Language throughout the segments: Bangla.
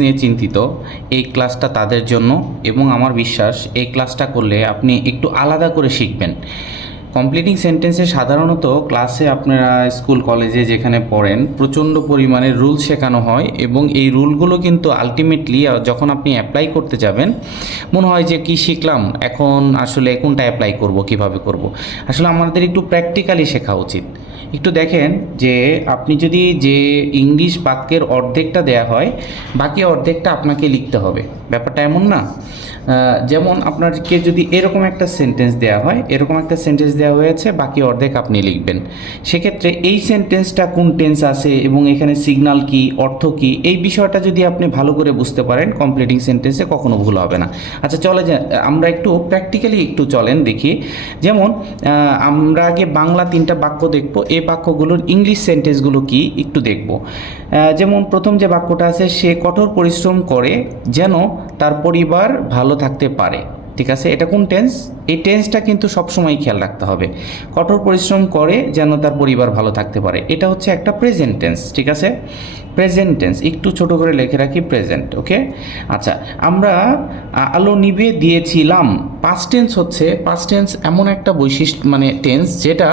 নিয়ে চিন্তিত, এই ক্লাসটা তাদের জন্য এবং আমার বিশ্বাস এই ক্লাসটা করলে আপনি একটু আলাদা করে শিখবেন। কমপ্লিটিং সেন্টেন্সে সাধারণত ক্লাসে আপনারা স্কুল কলেজে যেখানে পড়েন প্রচণ্ড পরিমাণে রুল শেখানো হয় এবং এই রুলগুলো কিন্তু আলটিমেটলি যখন আপনি অ্যাপ্লাই করতে যাবেন মনে হয় যে কি শিখলাম, এখন আসলে কোনটা অ্যাপ্লাই করব, কিভাবে করব। আসলে আমাদের একটু প্র্যাকটিক্যালি শেখা উচিত। একটু দেখেন যে আপনি যদি যে ইংলিশ বাক্যের অর্ধেকটা দেয়া হয় বাকি অর্ধেকটা আপনাকে লিখতে হবে, ব্যাপারটা এমন না। যেমন আপনাকে যদি এরকম একটা সেন্টেন্স দেওয়া হয়, এরকম একটা সেন্টেন্স দেওয়া হয়েছে, বাকি অর্ধেক আপনি লিখবেন। সেক্ষেত্রে এই সেন্টেন্সটা কোন টেন্স আছে এবং এখানে সিগনাল কি, অর্থ কি, এই বিষয়টা যদি আপনি ভালো করে বুঝতে পারেন কমপ্লিটিং সেন্টেন্সে কখনো ভুল হবে না। আচ্ছা চলে আমরা একটু প্র্যাকটিক্যালি একটু চলেন দেখি। যেমন আমরা আগে বাংলা 3টা বাক্য দেখব, এই বাক্যগুলোর ইংলিশ সেন্টেন্সগুলো কি একটু দেখব। যেমন প্রথম যে বাক্যটা আছে, সে কঠোর পরিশ্রম করে যেন তার পরিবার ভালো থাকতে পারে। ঠিক আছে, এটা কোন টেন্স? এই টেন্সটা কিন্তু সবসময় খেয়াল রাখতে হবে। কঠোর পরিশ্রম করে যেন তার পরিবার ভালো থাকতে পারে, এটা হচ্ছে একটা প্রেজেন্ট টেন্স। ঠিক আছে, প্রেজেন্ট টেন্স একটু ছোট করে লিখে রাখি, প্রেজেন্ট। ওকে, আচ্ছা আমরা আলো নিভে দিয়েছিলাম, পাস্ট টেন্স হচ্ছে, পাস্ট টেন্স এমন একটা বৈশিষ্ট্য মানে টেন্স যেটা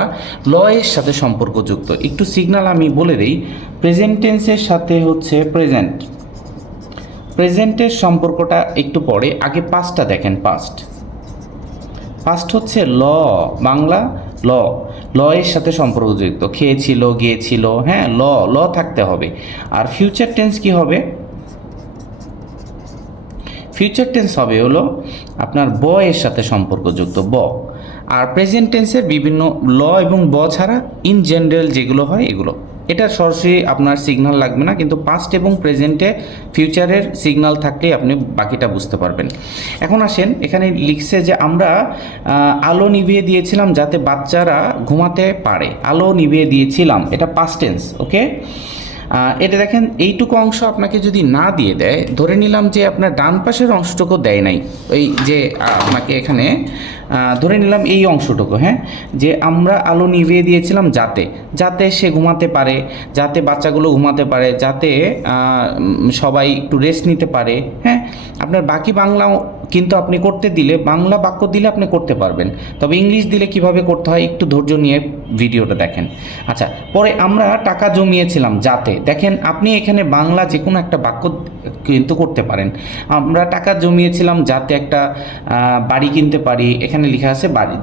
ল এর সাথে সম্পর্কযুক্ত। একটু সিগনাল আমি বলে দিই, প্রেজেন্ট টেন্সের সাথে হচ্ছে প্রেজেন্টের সম্পর্কটা একটু পরে, আগে পাস্টটা দেখেন। পাস্ট হচ্ছে ল, বাংলা ল, ল এর সাথে সম্পর্কযুক্ত। খেয়েছিল, গিয়েছিল, হ্যাঁ ল থাকতে হবে। আর ফিউচার টেন্স কি হবে? ফিউচার টেন্স হবে হলো আপনার ব এর সাথে সম্পর্কযুক্ত, ব। আর প্রেজেন্ট টেন্সের বিভিন্ন ল এবং ব ছাড়া ইন জেনারেল যেগুলো হয় এগুলো, এটা সরাসরি আপনার সিগন্যাল লাগবে না, কিন্তু পাস্ট এবং প্রেজেন্টে ফিউচারের সিগন্যাল থাকলেই আপনি বাকিটা বুঝতে পারবেন। এখন আসেন, এখানে লিখছে যে আমরা আলো নিভিয়ে দিয়েছিলাম যাতে বাচ্চারা ঘুমাতে পারে। আলো নিভিয়ে দিয়েছিলাম, এটা পাস্ট টেন্স। ওকে, এটা দেখেন এইটুকু অংশ আপনাকে যদি না দিয়ে দেয়, ধরে নিলাম যে আপনার ডান পাশের অংশটুকু দেয় নাই, ওই যে আপনাকে এখানে ধরে নিলাম এই অংশটুকু, হ্যাঁ, যে আমরা আলো নিভিয়ে দিয়েছিলাম যাতে সে ঘুমাতে পারে, যাতে বাচ্চাগুলো ঘুমাতে পারে, যাতে সবাই একটু রেস্ট নিতে পারে। হ্যাঁ, আপনার বাকি বাংলাও কিন্তু আপনি করতে দিলে, বাংলা বাক্য দিলে আপনি করতে পারবেন, তবে ইংলিশ দিলে কিভাবে করতে হয় একটু ধৈর্য নিয়ে ভিডিওটা দেখেন। আচ্ছা, পরে আমরা টাকা জমিয়েছিলাম যাতে, দেখেন আপনি এখানে বাংলা যে কোনো একটা বাক্য কিন্তু করতে পারেন। আমরা টাকা জমিয়েছিলাম যাতে একটা বাড়ি কিনতে পারি, এখানে লেখা আছে বাড়ি,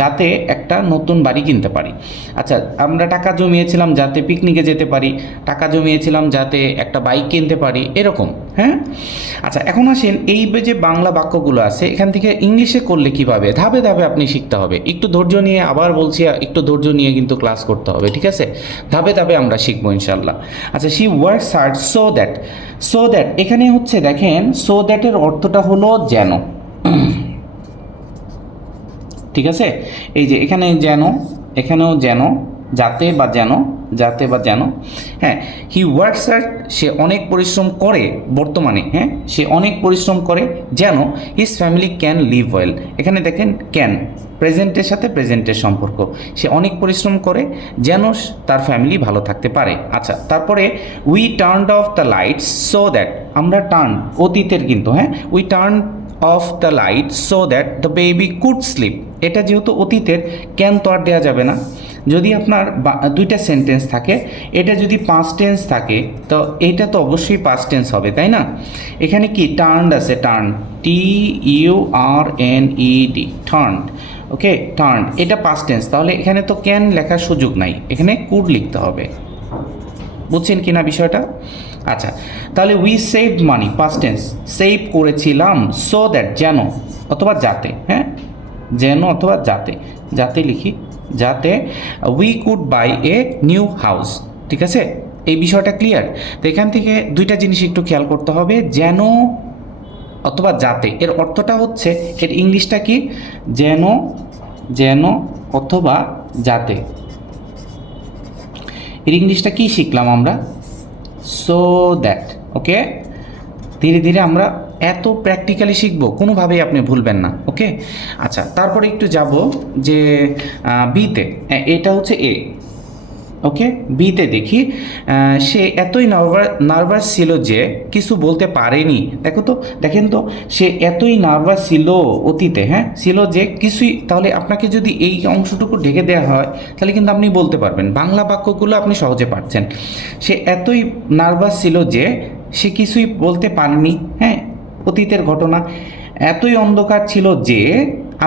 যাতে একটা নতুন বাড়ি কিনতে পারি। আচ্ছা, আমরা টাকা জমিয়েছিলাম যাতে পিকনিকে যেতে পারি, টাকা জমিয়েছিলাম যাতে একটা বাইক কিনতে পারি, এরকম। হ্যাঁ, আচ্ছা এখন আসেন, এই যে বাংলা বাক্যগুলো আছে এখান থেকে ইংলিশে করলে কিভাবে, ধাপে ধাপে আপনি শিখতে হবে। একটু ধৈর্য নিয়ে, আবার বলছি একটু ধৈর্য নিয়ে কিন্তু ক্লাস করতে হবে। ঠিক আছে, ধাপে ধাপে আমরা শিখবো ইনশাল্লাহ। আচ্ছা, she works hard so that এখানে হচ্ছে দেখেন, সো দ্যাটের অর্থটা হলো যেন। ঠিক আছে, এই যে এখানে যেন, এখানেও যেন, যাতে বা যেন। হ্যাঁ, হি ওয়ার্কস হার্ড, সে অনেক পরিশ্রম করে, বর্তমানে হ্যাঁ সে অনেক পরিশ্রম করে যেন his family can live well. এখানে দেখেন ক্যান, প্রেজেন্টের সাথে প্রেজেন্টের সম্পর্ক, সে অনেক পরিশ্রম করে যেন তার ফ্যামিলি ভালো থাকতে পারে। আচ্ছা, তারপরে we turned off the lights so that, আমরা টার্ন অতীতের কিন্তু, হ্যাঁ we turn off the light so that the baby could sleep. এটা যেহেতু অতীতের, ক্যান তো আর দেওয়া যাবে না। যদি আপনার দুইটা সেন্টেন্স থাকে, এটা যদি পাস্ট টেন্স থাকে তো এইটা তো অবশ্যই পাস্ট টেন্স হবে, তাই না? এখানে কি টার্নড আছে, টার্ন, TURNED, টার্নড। ওকে, টার্নড এটা পাস্ট টেন্স, তাহলে এখানে তো ক্যান লেখার সুযোগ নাই, এখানে কুড লিখতে হবে। বুঝছেন কি না বিষয়টা? আচ্ছা, তাহলে we save money, past tense, save করেছিলাম, সো দ্যাট যেন অথবা যাতে, হ্যাঁ যেন অথবা যাতে লিখি, যাতে we could buy a new house. ঠিক আছে, এই বিষয়টা ক্লিয়ার? তো এখান থেকে দুইটা জিনিস একটু খেয়াল করতে হবে, যেন অথবা যাতে, এর অর্থটা হচ্ছে, এর ইংলিশটা কি, যেন অথবা যাতে। এর ইংলিশটা কি শিখলাম আমরা? So that. ওকে, ধীরে ধীরে আমরা এত প্র্যাকটিক্যালি শিখবো, কোনোভাবেই আপনি ভুলবেন না। ওকে, আচ্ছা তারপরে একটু যাব যে বিতে, এটা হচ্ছে এ, ওকে, বিতে দেখি সে এতই নার্ভাস ছিল যে কিছু বলতে পারেনি। দেখেন তো সে এতই নার্ভাস ছিল অতীতে, হ্যাঁ ছিল যে কিছুই, তাহলে আপনাকে যদি এই অংশটুকু ঢেকে দেওয়া হয় তাহলে কিন্তু আপনি বলতে পারবেন, বাংলা বাক্যগুলো আপনি সহজে পারছেন। সে এতই নার্ভাস ছিল যে সে কিছুই বলতে পারেনি, হ্যাঁ অতীতের ঘটনা। এতই অন্ধকার ছিল যে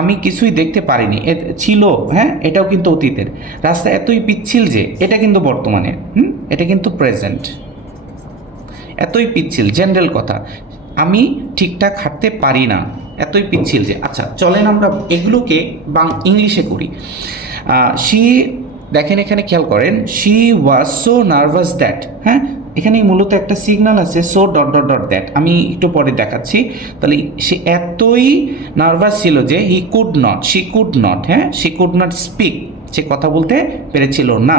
আমি কিছুই দেখতে পারিনি, ছিল, হ্যাঁ এটাও কিন্তু অতীতের। রাস্তা এতই পিচ্ছিল যে, এটা কিন্তু বর্তমানে, এটা কিন্তু প্রেজেন্ট। এতই পিচ্ছিল জেনারেল কথা, আমি ঠিকঠাক হাঁটতে পারি না, এতই পিচ্ছিল যে। আচ্ছা চলেন আমরা এগুলোকে ইংলিশে করি। শি, দেখেন এখানে খেয়াল করেন, she was so nervous that, হ্যাঁ এখানেই মূলত একটা সিগন্যাল আছে, so dot dot dot that, আমি একটু পরে দেখাচ্ছি। তাহলে সে এতই নার্ভাস ছিল যে he could not, she could not, হ্যাঁ শি কুড নট স্পিক, সে কথা বলতে পেরেছিল না।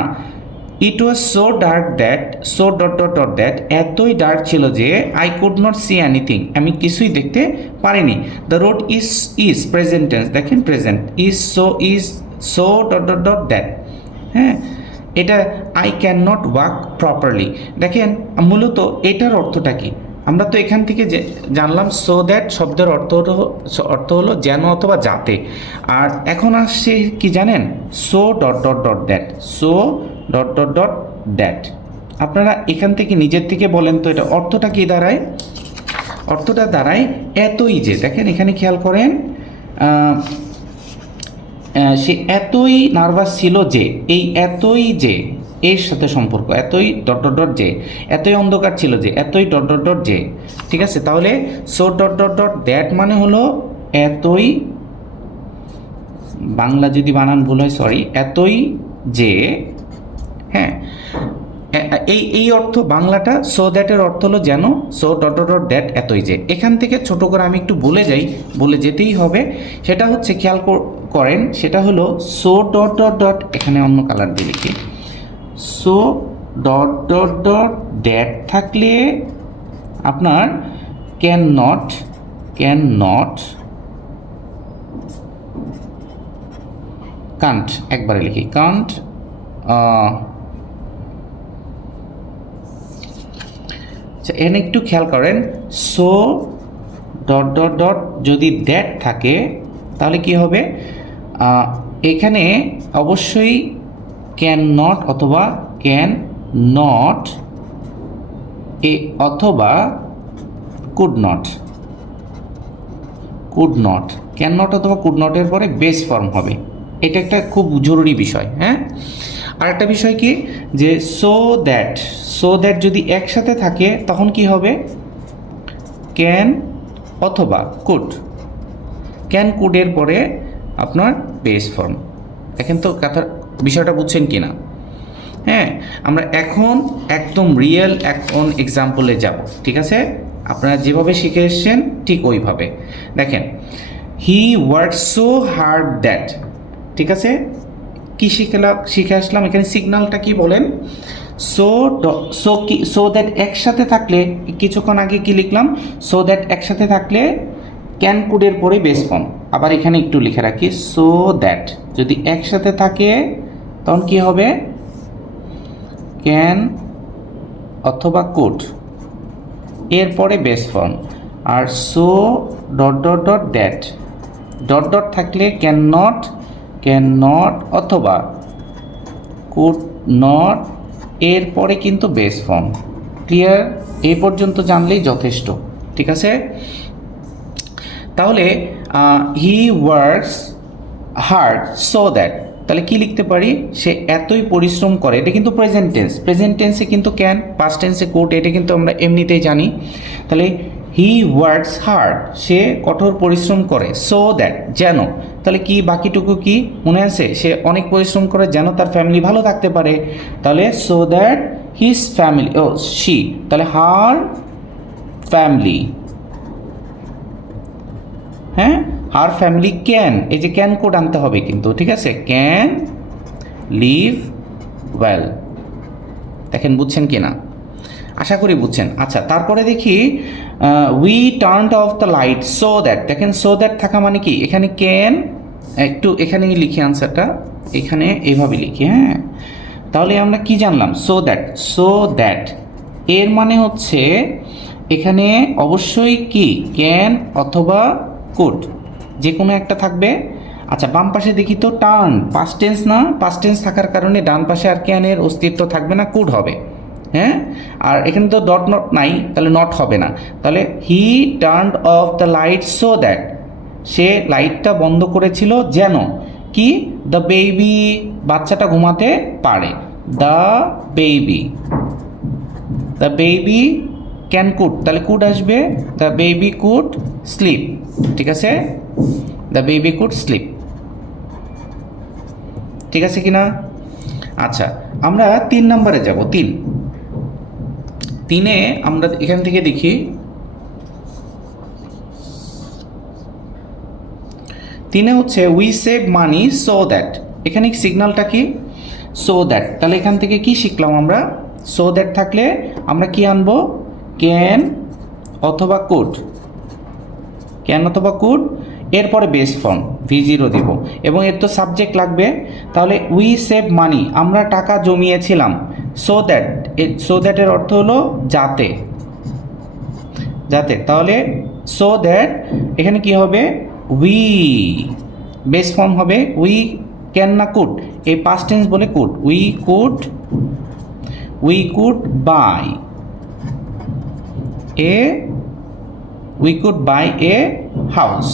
It was so dark that, so dot dot dot that, এতই ডার্ক ছিল যে I could not see anything, আমি কিছুই দেখতে পারিনি। The road is present tense, দেখেন present, is so dot dot dot that, হ্যাঁ এটা I can not walk properly. দেখেন মূলত এটার অর্থটা কি, আমরা তো এখান থেকে যে জানলাম সো দ্যাট শব্দের অর্থ হলো যেন অথবা যাতে। আর এখন আসছে কি জানেন, so dot dot dot that, so dot dot dot that. আপনারা এখান থেকে নিজের থেকে বলেন তো এটা অর্থটা কি দাঁড়ায়? অর্থটা দাঁড়ায় এতই যে, দেখেন এখানে খেয়াল করেন, সে এতই নার্ভাস ছিল যে, এই এতই যে এর সাথে সম্পর্ক, এতই ডট ডট ডট যে, এতই অন্ধকার ছিল যে, এতই ডট ডট ডট যে, ঠিক আছে। তাহলে so dot dot dot that মানে হলো এতই, বাংলা যদি বানান ভুল হয় সরি, এতই যে, হ্যাঁ এই অর্থ বাংলাটা, সো দ্যাটের অর্থ হলো যেন, so dot dot dot that এতই যে। এখান থেকে ছোট করে আমি একটু বলে যাই, বলে যেতেই হবে, সেটা হচ্ছে খেয়াল করেন, সেটা হলো সো ডট ডট ডট, এখানে অন্য কালার দিয়ে লিখি, so dot dot dot that থাকলে আপনার ক্যান নট কান্ট, একবারে লিখি কান্ট, এখানে একটু খেয়াল করেন, সো ডট ডট ডট যদি দ্যাট থাকে তাহলে কি হবে, এখানে অবশ্যই ক্যান নট অথবা ক্যান নট, অথবা কুড নট, ক্যান নট অথবা কুড নটের পরে বেস ফর্ম হবে। এটা একটা খুব জরুরি বিষয়, হ্যাঁ। আর একটা বিষয় কি, যে সো দ্যাট যদি একসাথে থাকে তখন কি হবে, ক্যান অথবা কুড, ক্যান কুডের পরে আপনার বেস ফর্ম। দেখেন তো কথার বিষয়টা বুঝছেন কি না? হ্যাঁ, আমরা এখন একদম রিয়েল এখন এক্সাম্পলে যাব, ঠিক আছে। আপনারা যেভাবে শিখে এসছেন ঠিক ওইভাবে দেখেন, he work so hard that, ঠিক আছে। কি শিখে আসলাম এখানে, সিগন্যালটা কি বলেন, সো দ্যাট একসাথে থাকলে, কিছুক্ষণ আগে কি লিখলাম, সো দ্যাট একসাথে থাকলে ক্যান কুডের পরে বেস ফর্ম। আবার এখানে একটু লিখে রাখি, সো দ্যাট যদি একসাথে থাকে তখন কি হবে, ক্যান অথবা কুড এরপরে বেস ফর্ম। আর so dot dot dot that, dot dot থাকলে ক্যান নট অথবা কুড নট এরপরে কিন্তু বেস ফর্ম। ক্লিয়ার? এই পর্যন্ত জানলেই যথেষ্ট, ঠিক আছে। তাহলে he works hard so that, তাহলে কি লিখতে পারি, সে এতই পরিশ্রম করে, এটা কিন্তু প্রেজেন্ট টেন্সে কিন্তু ক্যান, পাস্ট টেন্সে কুড, এটা কিন্তু আমরা এমনিতেই জানি। তাহলে হি ওয়ার্কস হার্ড, সে কঠোর পরিশ্রম করে, সো দ্যাট যেন, তাহলে কি বাকিটুকু কি মনে আছে, সে অনেক পরিশ্রম করে যেন তার ফ্যামিলি ভালো থাকতে পারে। তাহলে so that his family, she, তাহলে হার ফ্যামিলি, হ্যাঁ হার ফ্যামিলি ক্যান, এই যে ক্যান কোড আনতে হবে কিন্তু, ঠিক আছে, ক্যান লিভ ওয়েল। দেখেন বুঝছেন কি না, আশা করি বুঝছেন। আচ্ছা তারপরে দেখি, we turned off the light so that, দেখেন সো দ্যাট থাকা মানে কি, এখানে ক্যান, একটু এখানে লিখি আনসারটা, এখানে এইভাবে লিখি, হ্যাঁ তাহলে আমরা কি জানলাম? সো দ্যাট এর মানে হচ্ছে এখানে অবশ্যই কি ক্যান অথবা কুড যে কোনো একটা থাকবে। আচ্ছা, বাম পাশে দেখি তো টার্ন, পাস্ট টেন্স না, পাস্ট টেন্স থাকার কারণে ডান পাশে আর ক্যানের অস্তিত্ব থাকবে না, কুড হবে। হ্যাঁ, আর এখানে তো ডট নট নাই, তাহলে নট হবে না। তাহলে he turned off the light so that, সে লাইটটা বন্ধ করেছিল যেন কি দ্য বেবি, বাচ্চাটা ঘুমাতে পারে। দ্য বেবি ক্যান কুড, তাহলে কুড আসবে, দ্য বেবি কুড স্লিপ। ঠিক আছে, দ্য বেবি কুড স্লিপ। ঠিক আছে কি না? আচ্ছা, আমরা 3 নম্বরে যাব। তিনে আমরা এখান থেকে দেখি, তিনে হচ্ছে we save money so that. এখানে সিগন্যালটা কি? So that. তাহলে এখান থেকে কি শিখলাম আমরা? সো দ্যাট থাকলে আমরা কি আনবো? ক্যান অথবা কুড, ক্যান অথবা কুড, এরপরে বেস ফর্ম V0 দিব এবং এর তো সাবজেক্ট লাগবে। তাহলে উই সেভ মানি, আমরা টাকা জমিয়েছিলাম। সো দ্যাটের অর্থ হলো যাতে, তাহলে সো দ্যাট এখানে কি হবে? উই, বেস ফর্ম হবে উই ক্যান না কুড, এই পাস্ট টেন্স বলে could. We could buy a house.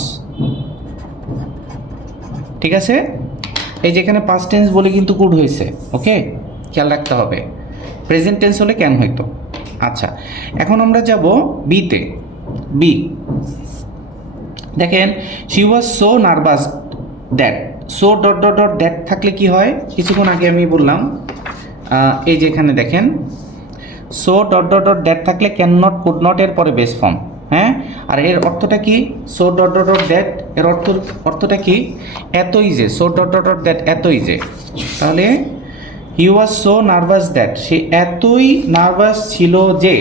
ঠিক আছে, এই যেখানে পাস্ট টেন্স বলে কিন্তু কুড হয়েছে, ওকে, খেয়াল রাখতে হবে। প্রেজেন্ট টেন্স হলে ক্যান হইতো। আচ্ছা, এখন আমরা যাব বিতে। বি দেখেন, she was so nervous that, so dot dot dot that থাকলে কি হয়? কিছুক্ষণ আগে আমি বললাম, এই যে এখানে দেখেন, so dot dot dot that থাকলে ক্যান নট, কুড নট এর পরে বেস ফর্ম। হ্যাঁ, আর এর অর্থটা কি? So dot dot dot that এর অর্থটা কি? এতই যে, so dot dot dot that এতই যে। তাহলে হি ওয়াজ সো নার্ভাস দ্যাট, সে এতই নার্ভাস ছিল যে,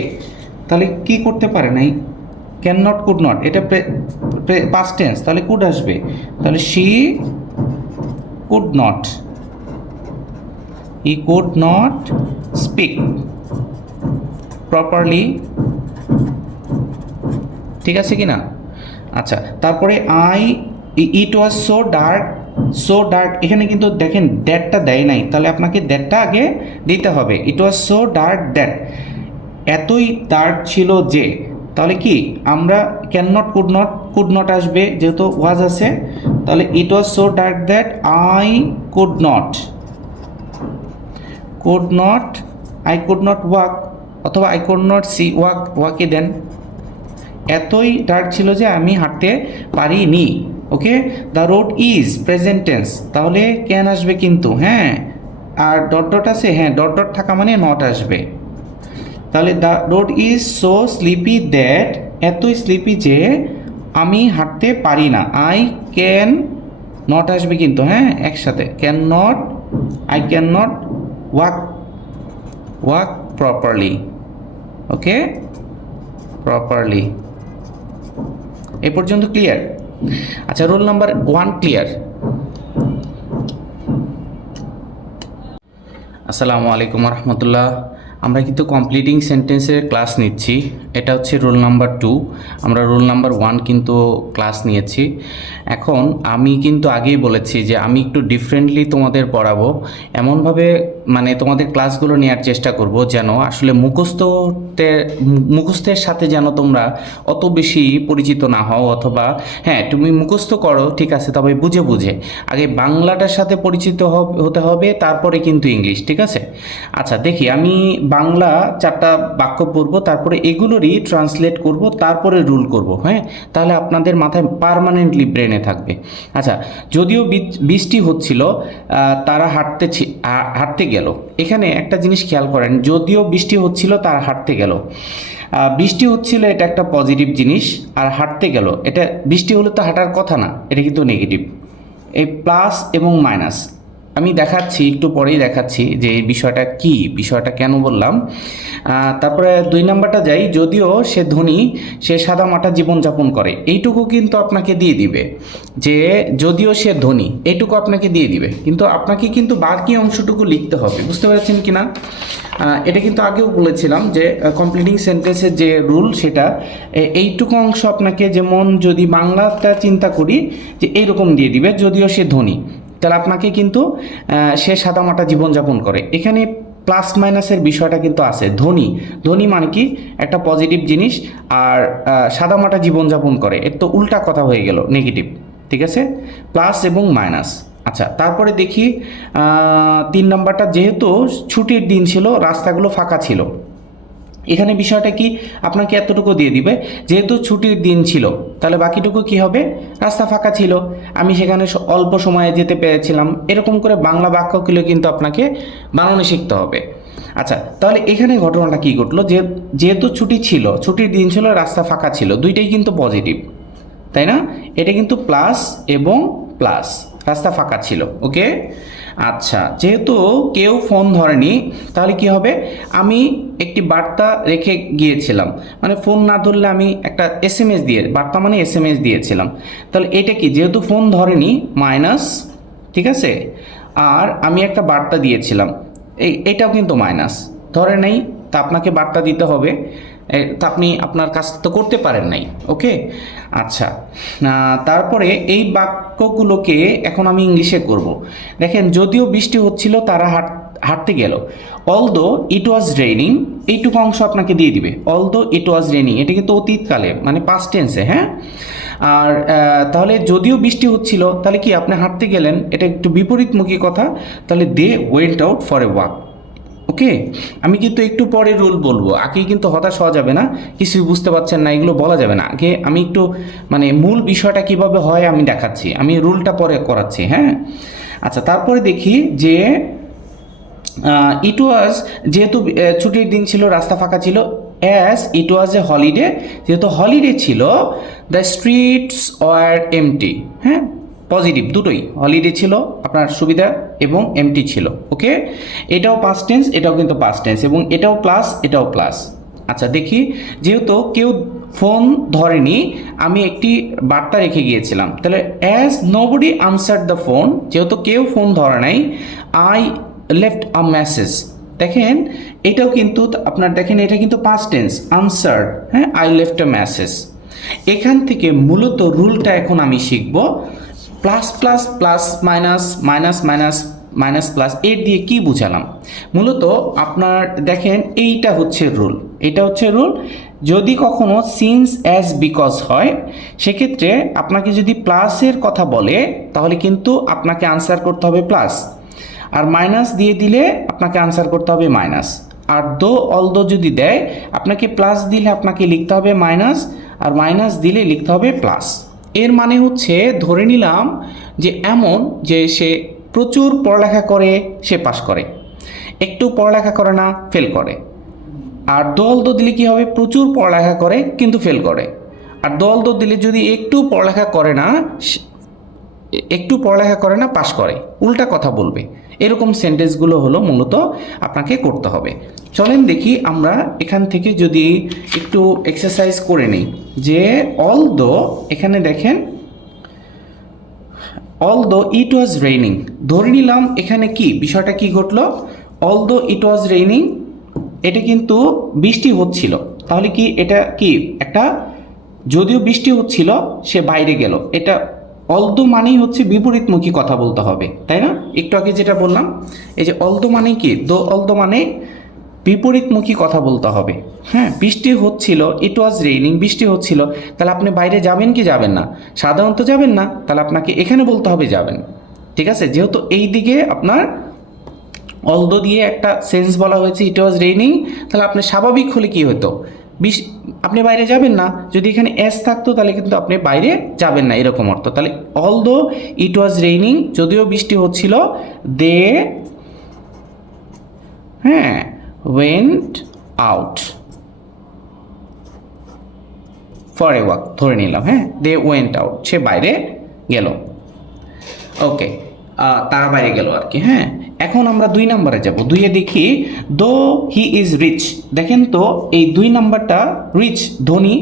তাহলে কি করতে পারে নাই? ক্যান নট, কুড নট, এটা পাস্ট টেন্স, তাহলে কুড আসবে। তাহলে she could not, he could not speak properly. ঠিক আছে কি না? আচ্ছা, তারপরে ইট ওয়াজ সো ডার্ক, এখানে কিন্তু দেখেন দ্যাটটা দেয় নাই, তাহলে আপনাকে দ্যাটটা আগে দিতে হবে। ইট ওয়াজ সো ডার্ক দ্যাট, এতই ডার্ক ছিল যে, তাহলে কি আমরা ক্যান নট, কুড নট আসবে যেহেতু ওয়াজ আছে। তাহলে it was so dark that I could not walk, অথবা আই কুড নট সি ওয়াকে দেন, এতই ডার্ক ছিল যে আমি হাঁটতে পারিনি। Okay, the road is present tense, তাহলে ক্যান আসবে কিন্তু। হ্যাঁ, আর ডট ডট আছে, হ্যাঁ ডট ডট থাকা মানে নট আসবে। তাহলে the road is so sleepy that, এতই স্লিপি যে আমি হাঁটতে পারি না। আই ক্যান নট আসবে কিন্তু, হ্যাঁ একসাথে, can not, I can not walk properly. Okay, properly. এ পর্যন্ত ক্লিয়ার? আচ্ছা, রোল নাম্বার 1 ক্লিয়ার? আসসালামু আলাইকুম রহমতুল্লাহ। আমরা কিন্তু কমপ্লিটিং সেন্টেন্সের ক্লাস নিচ্ছি। এটা হচ্ছে রোল নাম্বার 2, আমরা রোল নাম্বার 1 কিন্তু ক্লাস নিয়েছি। এখন আমি কিন্তু আগেই বলেছি যে আমি একটু ডিফারেন্টলি তোমাদের পড়াবো, এমনভাবে মানে তোমাদের ক্লাসগুলো নেওয়ার চেষ্টা করব যেন আসলে মুখস্থের সাথে যেন তোমরা অত বেশি পরিচিত না হও, অথবা হ্যাঁ তুমি মুখস্থ করো ঠিক আছে, তবে বুঝে বুঝে আগে বাংলাটার সাথে পরিচিত হতে হবে, তারপরে কিন্তু ইংলিশ। ঠিক আছে? আচ্ছা, দেখি আমি বাংলা 4টা বাক্য পড়বো, তারপরে এগুলোরই ট্রান্সলেট করব, তারপরে রুল করব। হ্যাঁ, তাহলে আপনাদের মাথায় পার্মানেন্টলি ব্রেনে থাকবে। আচ্ছা, যদিও বৃষ্টি হচ্ছিল, তারা হাঁটতে গেল। এখানে একটা জিনিস খেয়াল করেন, যদিও বৃষ্টি হচ্ছিল তারা হাঁটতে গেল। বৃষ্টি হচ্ছিল এটা একটা পজিটিভ জিনিস, আর হাঁটতে গেল এটা, বৃষ্টি হলে তো হাঁটার কথা না, এটা কিন্তু নেগেটিভ। এই প্লাস এবং মাইনাস আমি দেখাচ্ছি, একটু পরেই দেখাচ্ছি যে এই বিষয়টা কি, বিষয়টা কেন বললাম। তারপরে 2 নাম্বারটা যাই, যদিও সে ধনী, সে সাদামাটা জীবনযাপন করে, এইটুকু কিন্তু আপনাকে দিয়ে দিবে, যে যদিও সে ধনী এইটুকু আপনাকে দিয়ে দিবে, কিন্তু আপনাকে কিন্তু বাকি অংশটুকু লিখতে হবে। বুঝতে পারছেন কি না? এটা কিন্তু আগেও বলেছিলাম যে কমপ্লিটিং সেন্টেন্সের যে রুল সেটা এইটুকু অংশ আপনাকে, যেমন যদি বাংলাটা চিন্তা করি যে এইরকম দিয়ে দিবে, যদিও সে ধনী, তাহলে আপনাকে কিন্তু সে সাদামাটা জীবনযাপন করে, এখানে প্লাস মাইনাসের বিষয়টা কিন্তু আছে। ধনী, ধনী মানে কি একটা পজিটিভ জিনিস, আর সাদামাটা জীবনযাপন করে এর তো উল্টা কথা হয়ে গেল, নেগেটিভ। ঠিক আছে, প্লাস এবং মাইনাস। আচ্ছা, তারপরে দেখি 3 নম্বরটা, যেহেতু ছুটির দিন ছিল রাস্তাগুলো ফাঁকা ছিল, এখানে বিষয়টা কি আপনাকে এতটুকু দিয়ে দিবে, যেহেতু ছুটির দিন ছিল, তাহলে বাকিটুকু কি হবে, রাস্তা ফাঁকা ছিল, আমি সেখানে অল্প সময়ে যেতে পেরেছিলাম, এরকম করে বাংলা বাক্যগুলো কিন্তু আপনাকে বানানো শিখতে হবে। আচ্ছা, তাহলে এখানে ঘটনাটা কি ঘটলো, যে যেহেতু ছুটি ছিল, ছুটির দিন ছিল, রাস্তা ফাঁকা ছিল, দুইটাই কিন্তু পজিটিভ, তাই না? এটা কিন্তু প্লাস এবং প্লাস, রাস্তা ফাঁকা ছিল। ওকে, আচ্ছা, যেহেতু কেউ ফোন ধরেনি, তাহলে কি হবে, আমি একটি বার্তা রেখে গিয়েছিলাম, মানে ফোন না ধরলে আমি একটা এসএমএস দিয়ে, বার্তা মানে এসএমএস দিয়েছিলাম, তাহলে এটা কি, যেহেতু ফোন ধরেনি মাইনাস, ঠিক আছে, আর আমি একটা বার্তা দিয়েছিলাম, এটাও কিন্তু মাইনাস, ধরে নেই, তা আপনাকে বার্তা দিতে হবে, তা আপনি আপনার কাজ তো করতে পারেন নাই। ওকে, আচ্ছা, তারপরে এই বাক্যগুলোকে এখন আমি ইংলিশে করব। দেখেন, যদিও বৃষ্টি হচ্ছিল তারা হাঁটতে গেল, অলদো ইট ওয়াজ রেইনিং, এইটুকু অংশ আপনাকে দিয়ে দিবে, অলদো ইট ওয়াজ রেইনিং, এটা কিন্তু অতীতকালে মানে পাস্ট টেন্সে, হ্যাঁ। আর তাহলে যদিও বৃষ্টি হচ্ছিল, তাহলে কি আপনি হাঁটতে গেলেন, এটা একটু বিপরীতমুখী কথা, তাহলে they went out for a walk. Okay, আমি কিন্তু একটু পরে রুল বলবো, আগেই কিন্তু হতাশ হওয়া যাবে না, কিছুই বুঝতে পারছেন না এগুলো বলা যাবে না, আগে আমি একটু মানে মূল বিষয়টা কিভাবে হয় আমি দেখাচ্ছি, আমি রুলটা পরে করাচ্ছি, হ্যাঁ। আচ্ছা, তারপরে দেখি যে ইট ওয়াজ, যেহেতু ছুটির দিন ছিল, রাস্তা ফাঁকা ছিল, as it was a holiday, যেহেতু হলিডে ছিল, দ্য স্ট্রিটস ওয়ার এমটি, হ্যাঁ, পজিটিভ দুটোই, হলিডে ছিল আপনার সুবিধা এবং এমটি ছিল। ওকে, এটাও পাস্ট টেন্স, এটাও কিন্তু পাস্ট টেন্স, এবং এটাও প্লাস, এটাও প্লাস। আচ্ছা, দেখি, যেহেতু কেউ ফোন ধরেনি, আমি একটি বার্তা রেখে গিয়েছিলাম, তাহলে as nobody answered the phone, যেহেতু কেউ ফোন ধরে নাই, আই লেফট আ মেসেজ। দেখেন, এটাও কিন্তু আপনার, দেখেন এটা কিন্তু পাস্ট টেন্স, আনসার্ড, হ্যাঁ, আই লেফট আ মেসেজ। এখান থেকে মূলত রুলটা এখন আমি শিখব, plus plus plus minus, minus minus minus plus, এর দিয়ে কি বুঝালাম, মূলত আপনার দেখেন এইটা হচ্ছে রুল, এটা হচ্ছে রুল। যদি কখনো সিন্স অ্যাজ বিকজ হয়, সেক্ষেত্রে আপনাকে যদি প্লাসের কথা বলে, তাহলে কিন্তু আপনাকে আনসার করতে হবে প্লাস, আর মাইনাস দিয়ে দিলে আপনাকে আনসার করতে হবে মাইনাস, আর দো অলদো যদি দেয়, আপনাকে প্লাস দিলে আপনাকে লিখতে হবে মাইনাস, আর মাইনাস দিলে লিখতে হবে প্লাস। এর মানে হচ্ছে, ধরে নিলাম যে এমন যে সে প্রচুর পড়ালেখা করে, সে পাস করে, একটু পড়ালেখা করে না, ফেল করে। আর দল দো দিলে কি হবে, প্রচুর পড়ালেখা করে কিন্তু ফেল করে। আর দল দো দিলে যদি একটু পড়ালেখা করে না, একটু পড়ালেখা করে না, পাস করে, উল্টা কথা বলবে। এরকম সেন্টেন্সগুলো হলো মূলত আপনাকে করতে হবে। চলেন দেখি আমরা এখান থেকে যদি একটু এক্সারসাইজ করে নিই, যে অলদো, এখানে দেখেন অলদো ইট ওয়াজ রেইনিং, ধরে নিলাম এখানে কি বিষয়টা কি ঘটলো, অলদো ইট ওয়াজ রেইনিং, এটা কিন্তু বৃষ্টি হচ্ছিল, তাহলে কি এটা কি একটা, যদিও বৃষ্টি হচ্ছিল সে বাইরে গেল, এটা অলদো মানেই হচ্ছে বিপরীতমুখী কথা বলতে হবে, তাই না? একটু আগে যেটা বললাম, এই যে অলদো মানে কি, দো অলদো মানে বিপরীতমুখী কথা বলতে হবে। হ্যাঁ, বৃষ্টি হচ্ছিল, ইট ওয়াজ রেইনিং, বৃষ্টি হচ্ছিল, তাহলে আপনি বাইরে যাবেন কি যাবেন না? সাধারণত যাবেন না, তাহলে আপনাকে এখানে বলতে হবে যাবেন। ঠিক আছে, যেহেতু এই দিকে আপনার অলদো দিয়ে একটা সেন্স বলা হয়েছে, ইট ওয়াজ রেইনিং, তাহলে আপনি স্বাভাবিক হলে কি হতো, আপনি বাইরে যাবেন না, যদি এখানে এস থাকতো তাহলে কিন্তু আপনি বাইরে যাবেন না, এরকম অর্থ। তাহলে অলদো ইট ওয়াজ রেইনিং, যদিও বৃষ্টি হচ্ছিল, দে, হ্যাঁ, went out for a walk, ধরে নিলাম, হ্যাঁ, দে ওয়েন্ট আউট, সে বাইরে গেল। ওকে, তার বাইরে গেল আর কি। হ্যাঁ, এখন আমরা 2 নম্বরে যাব। 2-এ দেখি দো হি ইজ রিচ। দেখেন তো এই 2 নাম্বারটা রিচ, ধনী।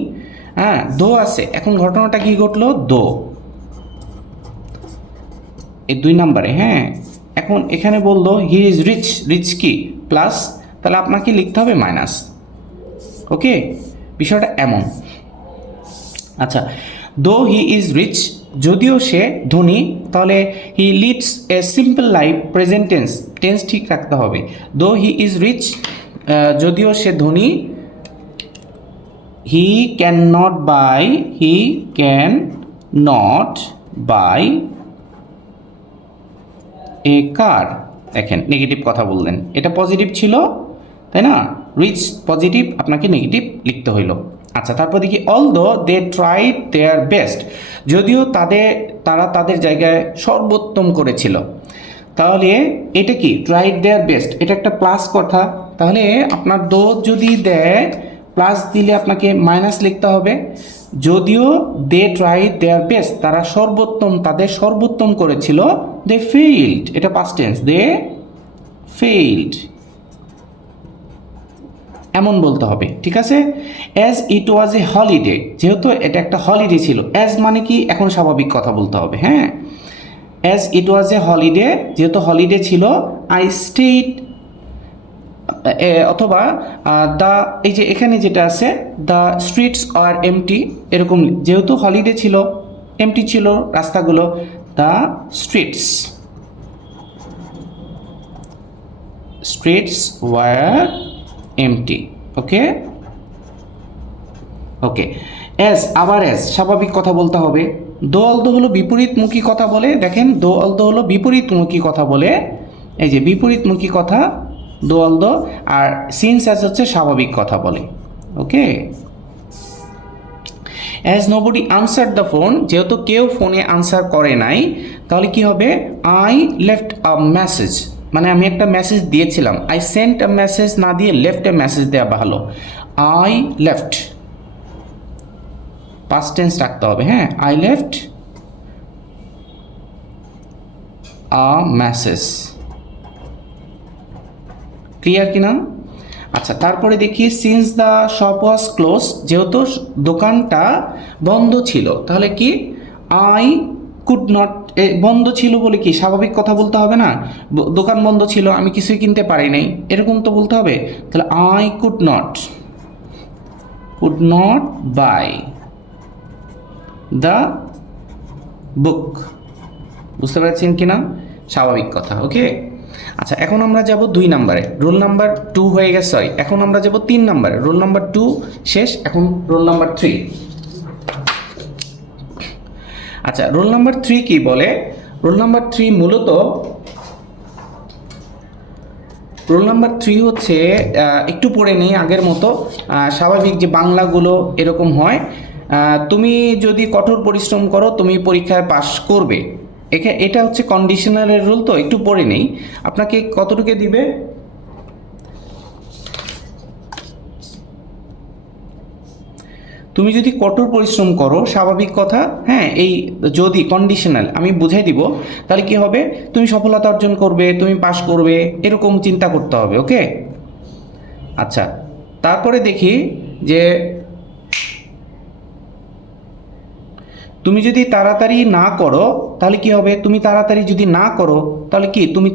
হ্যাঁ, দো আছে। এখন ঘটনাটা কি ঘটলো? দো এই 2 নাম্বারে। হ্যাঁ, এখন এখানে বললো হি ইজ রিচ, রিচ কি প্লাস, তাহলে আপনাকে লিখতে হবে মাইনাস। ওকে, বিষয়টা এমন। আচ্ছা, দো হি ইজ রিচ, যদিও সে ধনী, তাহলে he leads a simple life, present tense, tense ঠিক রাখতে হবে। দো হি ইজ রিচ, যদিও সে ধনী, he can not buy, he can not buy a car. দেখেন নেগেটিভ কথা বললেন, এটা পজিটিভ ছিল তাই না? রিচ পজিটিভ, আপনাকে নেগেটিভ লিখতে হইল। আচ্ছা, তারপর দেখি although they tried their best, যদিও তারা তাদের জায়গায় সর্বোত্তম করেছিল। তাহলে এটা কি? ট্রাইড দেয়ার বেস্ট, এটা একটা প্লাস কথা। তাহলে আপনার দো যদি দেয় প্লাস দিলে আপনাকে মাইনাস লিখতে হবে। যদিও দে ট্রাইড দেয়ার বেস্ট, তারা তাদের সর্বোত্তম করেছিল, দে ফেইল্ড, এটা পাস্ট টেন্স, দে ফেইল্ড, এমন বলতে হবে। ঠিক আছে? As it was a holiday, যেহেতু এটা একটা হলিডে ছিল। অ্যাজ মানে কি? এখন স্বাভাবিক কথা বলতে হবে। হ্যাঁ, as it was a holiday, যেহেতু হলিডে ছিল, আই স্টেড, অথবা দ্য, এই যে এখানে যেটা আছে দ্য স্ট্রিটস আর এমটি, এরকম, যেহেতু হলিডে ছিল, এমটি ছিল রাস্তাগুলো, the streets were empty. Okay okay. As, আবার অ্যাজ, স্বাভাবিক কথা বলতে হবে। দো অলদো হলো বিপরীতমুখী কথা বলে। দেখেন দো অলদো হলো বিপরীতমুখী কথা বলে, এই যে বিপরীতমুখী কথা দো অলদো, আর সিন্স অ্যাজ হচ্ছে স্বাভাবিক কথা বলে। Okay. As nobody answer the phone, যেহেতু কেউ ফোনে আনসার করে নাই, তাহলে কি হবে? আই লেফট আ মেসেজ, মানে আমি একটা মেসেজ দিয়েছিলাম। আই সেন্ট আ মেসেজ না দিয়ে লেফট এ মেসেজ দেওয়া ভালো। আই লেফট, পাস্ট টেন্স রাখতে হবে। হ্যাঁ, I left a message. Clear কিনা? আচ্ছা, তারপরে দেখি since the shop was close, যেহেতু দোকানটা বন্ধ ছিল, তাহলে কি? আই কুড নট, বন্ধ ছিল বলে কি স্বাভাবিক কথা বলতে হবে না? দোকান বন্ধ ছিল, আমি কিছুই কিনতে পারি নাই, এরকম তো বলতে হবে। তাহলে I could not buy the book. বুঝতে পারছেন কিনা? স্বাভাবিক কথা। ওকে। আচ্ছা, এখন আমরা যাব 2 নম্বরে। রোল নাম্বার 2 হয়ে গেছে, সরি, এখন আমরা যাব 3 নম্বরে। রোল নাম্বার 2 শেষ, এখন রোল নাম্বার 3। আচ্ছা, রোল নাম্বার 3 কি বলে? রোল নাম্বার 3 মূলত, রোল নাম্বার 3 হচ্ছে, একটু পড়ে নিই আগের মতো, স্বাভাবিক যে বাংলাগুলো এরকম হয়। তুমি যদি কঠোর পরিশ্রম করো তুমি পরীক্ষায় পাশ করবে, এটা হচ্ছে কন্ডিশনালের রুল। তো একটু পড়ে নেই, আপনাকে কতটুকু দিবে? তুমি যদি কঠোর পরিশ্রম করো, স্বাভাবিক কথা। হ্যাঁ, এই যদি কন্ডিশনাল আমি বুঝাই দিব, তাহলে কি হবে? তুমি সফলতা অর্জন করবে, তুমি পাস করবে, এরকম চিন্তা করতে হবে। ওকে। আচ্ছা, তারপরে দেখি যে তুমি যদি তাড়াতাড়ি না করো তাহলে কি হবে? তুমি তাড়াতাড়ি যদি না করো তাহলে কি? তুমি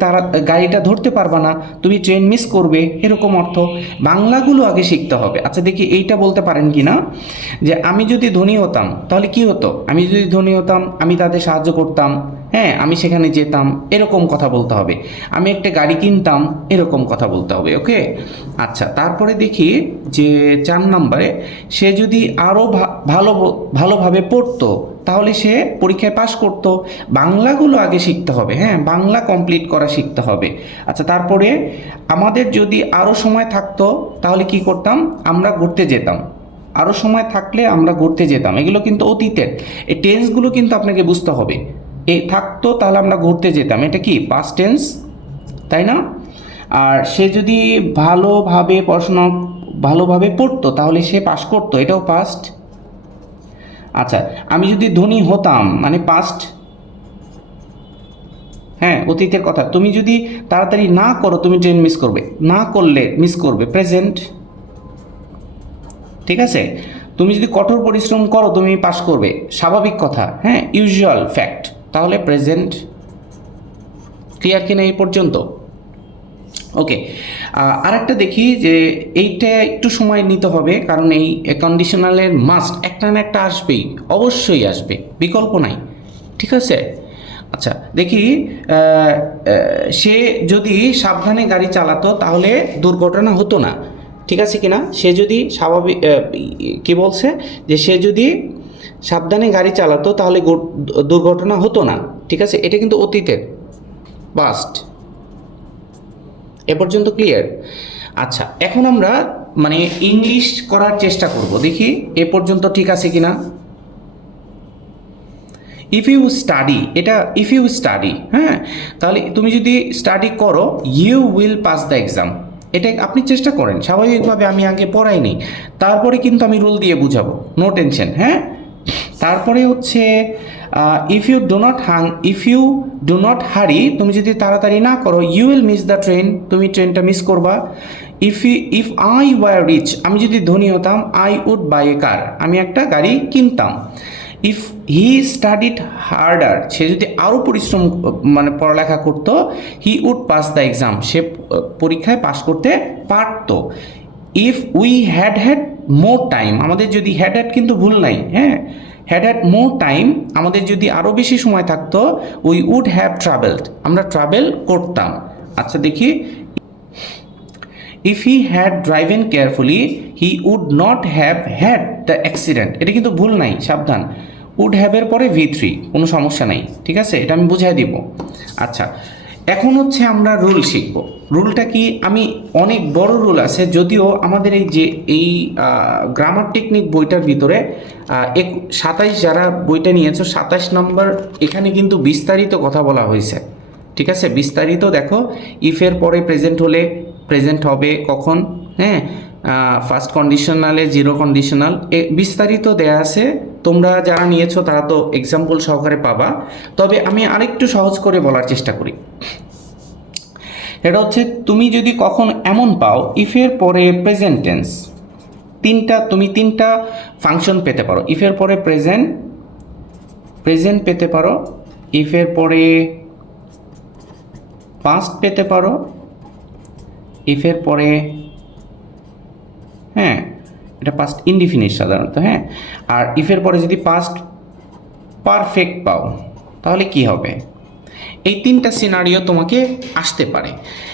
গাড়িটা ধরতে পারবা না, তুমি ট্রেন মিস করবে, এরকম অর্থ। বাংলাগুলো আগে শিখতে হবে। আচ্ছা, দেখি এইটা বলতে পারেন কি না, যে আমি যদি ধনী হতাম তাহলে কি হতো? আমি যদি ধনী হতাম আমি তাদের সাহায্য করতাম, হ্যাঁ, আমি সেখানে যেতাম, এরকম কথা বলতে হবে। আমি একটা গাড়ি কিনতাম, এরকম কথা বলতে হবে। ওকে। আচ্ছা, তারপরে দেখি যে 4 নম্বরে, সে যদি আরও ভালোভাবে পড়তো তাহলে সে পরীক্ষায় পাশ করত। বাংলাগুলো আগে শিখতে হবে। হ্যাঁ, বাংলা কমপ্লিট করা শিখতে হবে। আচ্ছা, তারপরে আমাদের যদি আরও সময় থাকতো তাহলে কি করতাম? আমরা ঘুরতে যেতাম। আরও সময় থাকলে আমরা ঘুরতে যেতাম, এগুলো কিন্তু অতীতের। এই টেন্সগুলো কিন্তু আপনাকে বুঝতে হবে। থাকতো তাহলে আমরা ঘুরতে যেতাম, এটা কি? পাস্ট টেন্স, তাই না? আর সে যদি ভালোভাবে পড়তো তাহলে সে পাস করতো, এটাও পাস্ট। আচ্ছা, আমি যদি ধনী হতাম, মানে পাস্ট। হ্যাঁ, অতীতের কথা। তুমি যদি তাড়াতাড়ি না করো তুমি ট্রেন মিস করবে, না করলে মিস করবে, প্রেজেন্ট। ঠিক আছে, তুমি যদি কঠোর পরিশ্রম করো তুমি পাস করবে, স্বাভাবিক কথা। হ্যাঁ, ইউজুয়াল ফ্যাক্ট, তাহলে প্রেজেন্ট। ক্লিয়ার কিনা এই পর্যন্ত? ওকে, আরেকটা দেখি যে এইটা একটু সময় নিতে হবে, কারণ এই কন্ডিশনালের মাস্ট একটা না একটা আসবেই, অবশ্যই আসবে, বিকল্প নাই। ঠিক আছে, আচ্ছা দেখি, সে যদি সাবধানে গাড়ি চালাতো তাহলে দুর্ঘটনা হতো না। ঠিক আছে কিনা? সে যদি স্বাভাবিক, কি বলছে, যে সে যদি সাবধানে গাড়ি চালাতো তাহলে দুর্ঘটনা হতো না। ঠিক আছে, এটা কিন্তু অতীতের, পাস্ট। এ পর্যন্ত ক্লিয়ার? আচ্ছা, এখন আমরা মানে ইংলিশ করার চেষ্টা করব, দেখি এ পর্যন্ত ঠিক আছে কিনা। ইফ ইউ স্টাডি, এটা ইফ ইউ স্টাডি, হ্যাঁ, তাহলে তুমি যদি স্টাডি করো you will pass the exam. এটা আপনি চেষ্টা করেন, স্বাভাবিকভাবে আমি আগে পড়াই নেই, তারপরে কিন্তু আমি রুল দিয়ে বুঝাবো, নো টেনশন। হ্যাঁ, তারপরে হচ্ছে ইফ ইউ ডু নট হারি, তুমি যদি তাড়াতাড়ি না করো you will miss the train, তুমি ট্রেনটা মিস করবা। ইফ আই ওয়ার রিচ, আমি যদি ধনী হতাম I would buy a car, আমি একটা গাড়ি কিনতাম। ইফ হি স্টাডিড হার্ডার, সে যদি আরও পরিশ্রম মানে পড়ালেখা করতো, he would pass the exam, সে পরীক্ষায় পাশ করতে পারতো। If we had more time, আমাদের যদি হ্যাড কিন্তু ভুল নাই, হ্যাঁ, হ্যাড মোর টাইম, আমাদের যদি আরও বেশি সময় থাকতো, উই উড হ্যাভ ট্রাভেলড, আমরা ট্রাভেল করতাম। আচ্ছা দেখি, if he had driven carefully he would not have had the accident, এটা কিন্তু ভুল নাই, সাবধান। উড হ্যাভের পরে V3, কোনো সমস্যা নাই। ঠিক আছে, এটা আমি বুঝাই দিব। আচ্ছা, এখন হচ্ছে আমরা রুল শিখব। রুলটা কি, আমি অনেক বড় রুল আছে, যদিও আমাদের এই গ্রামার টেকনিক বইটার ভিতরে 27 যারা বইটা নিয়েছো 27 নম্বর, এখানে কিন্তু বিস্তারিত কথা বলা হয়েছে। ঠিক আছে, বিস্তারিত দেখো, ইফের পরে প্রেজেন্ট হলে প্রেজেন্ট হবে কখন, হ্যাঁ, ফার্স্ট কন্ডিশনালে জিরো কন্ডিশনাল, বিস্তারিত দেয়া আছে। তোমরা যারা নিয়েছো তারা তো এক্সাম্পল সহকারে পাবা, তবে আমি আরেকটু সহজ করে বলার চেষ্টা করি। এটা হচ্ছে, তুমি যদি কখন এমন পাও ইফের পরে প্রেজেন্ট টেন্স, তুমি তিনটা ফাংশন পেতে পারো। ইফের পরে প্রেজেন্ট পেতে পারো, ইফের পরে পাস্ট পেতে পারো, ইফের পরে, হ্যাঁ, এটা পাস্ট ইনডিফিনিট সাধারণত, হ্যাঁ, আর ইফের পরে যদি পাস্ট পারফেক্ট পাও তাহলে কি হবে? এই তিনটা সিনারিও তোমাকে আসতে পারে।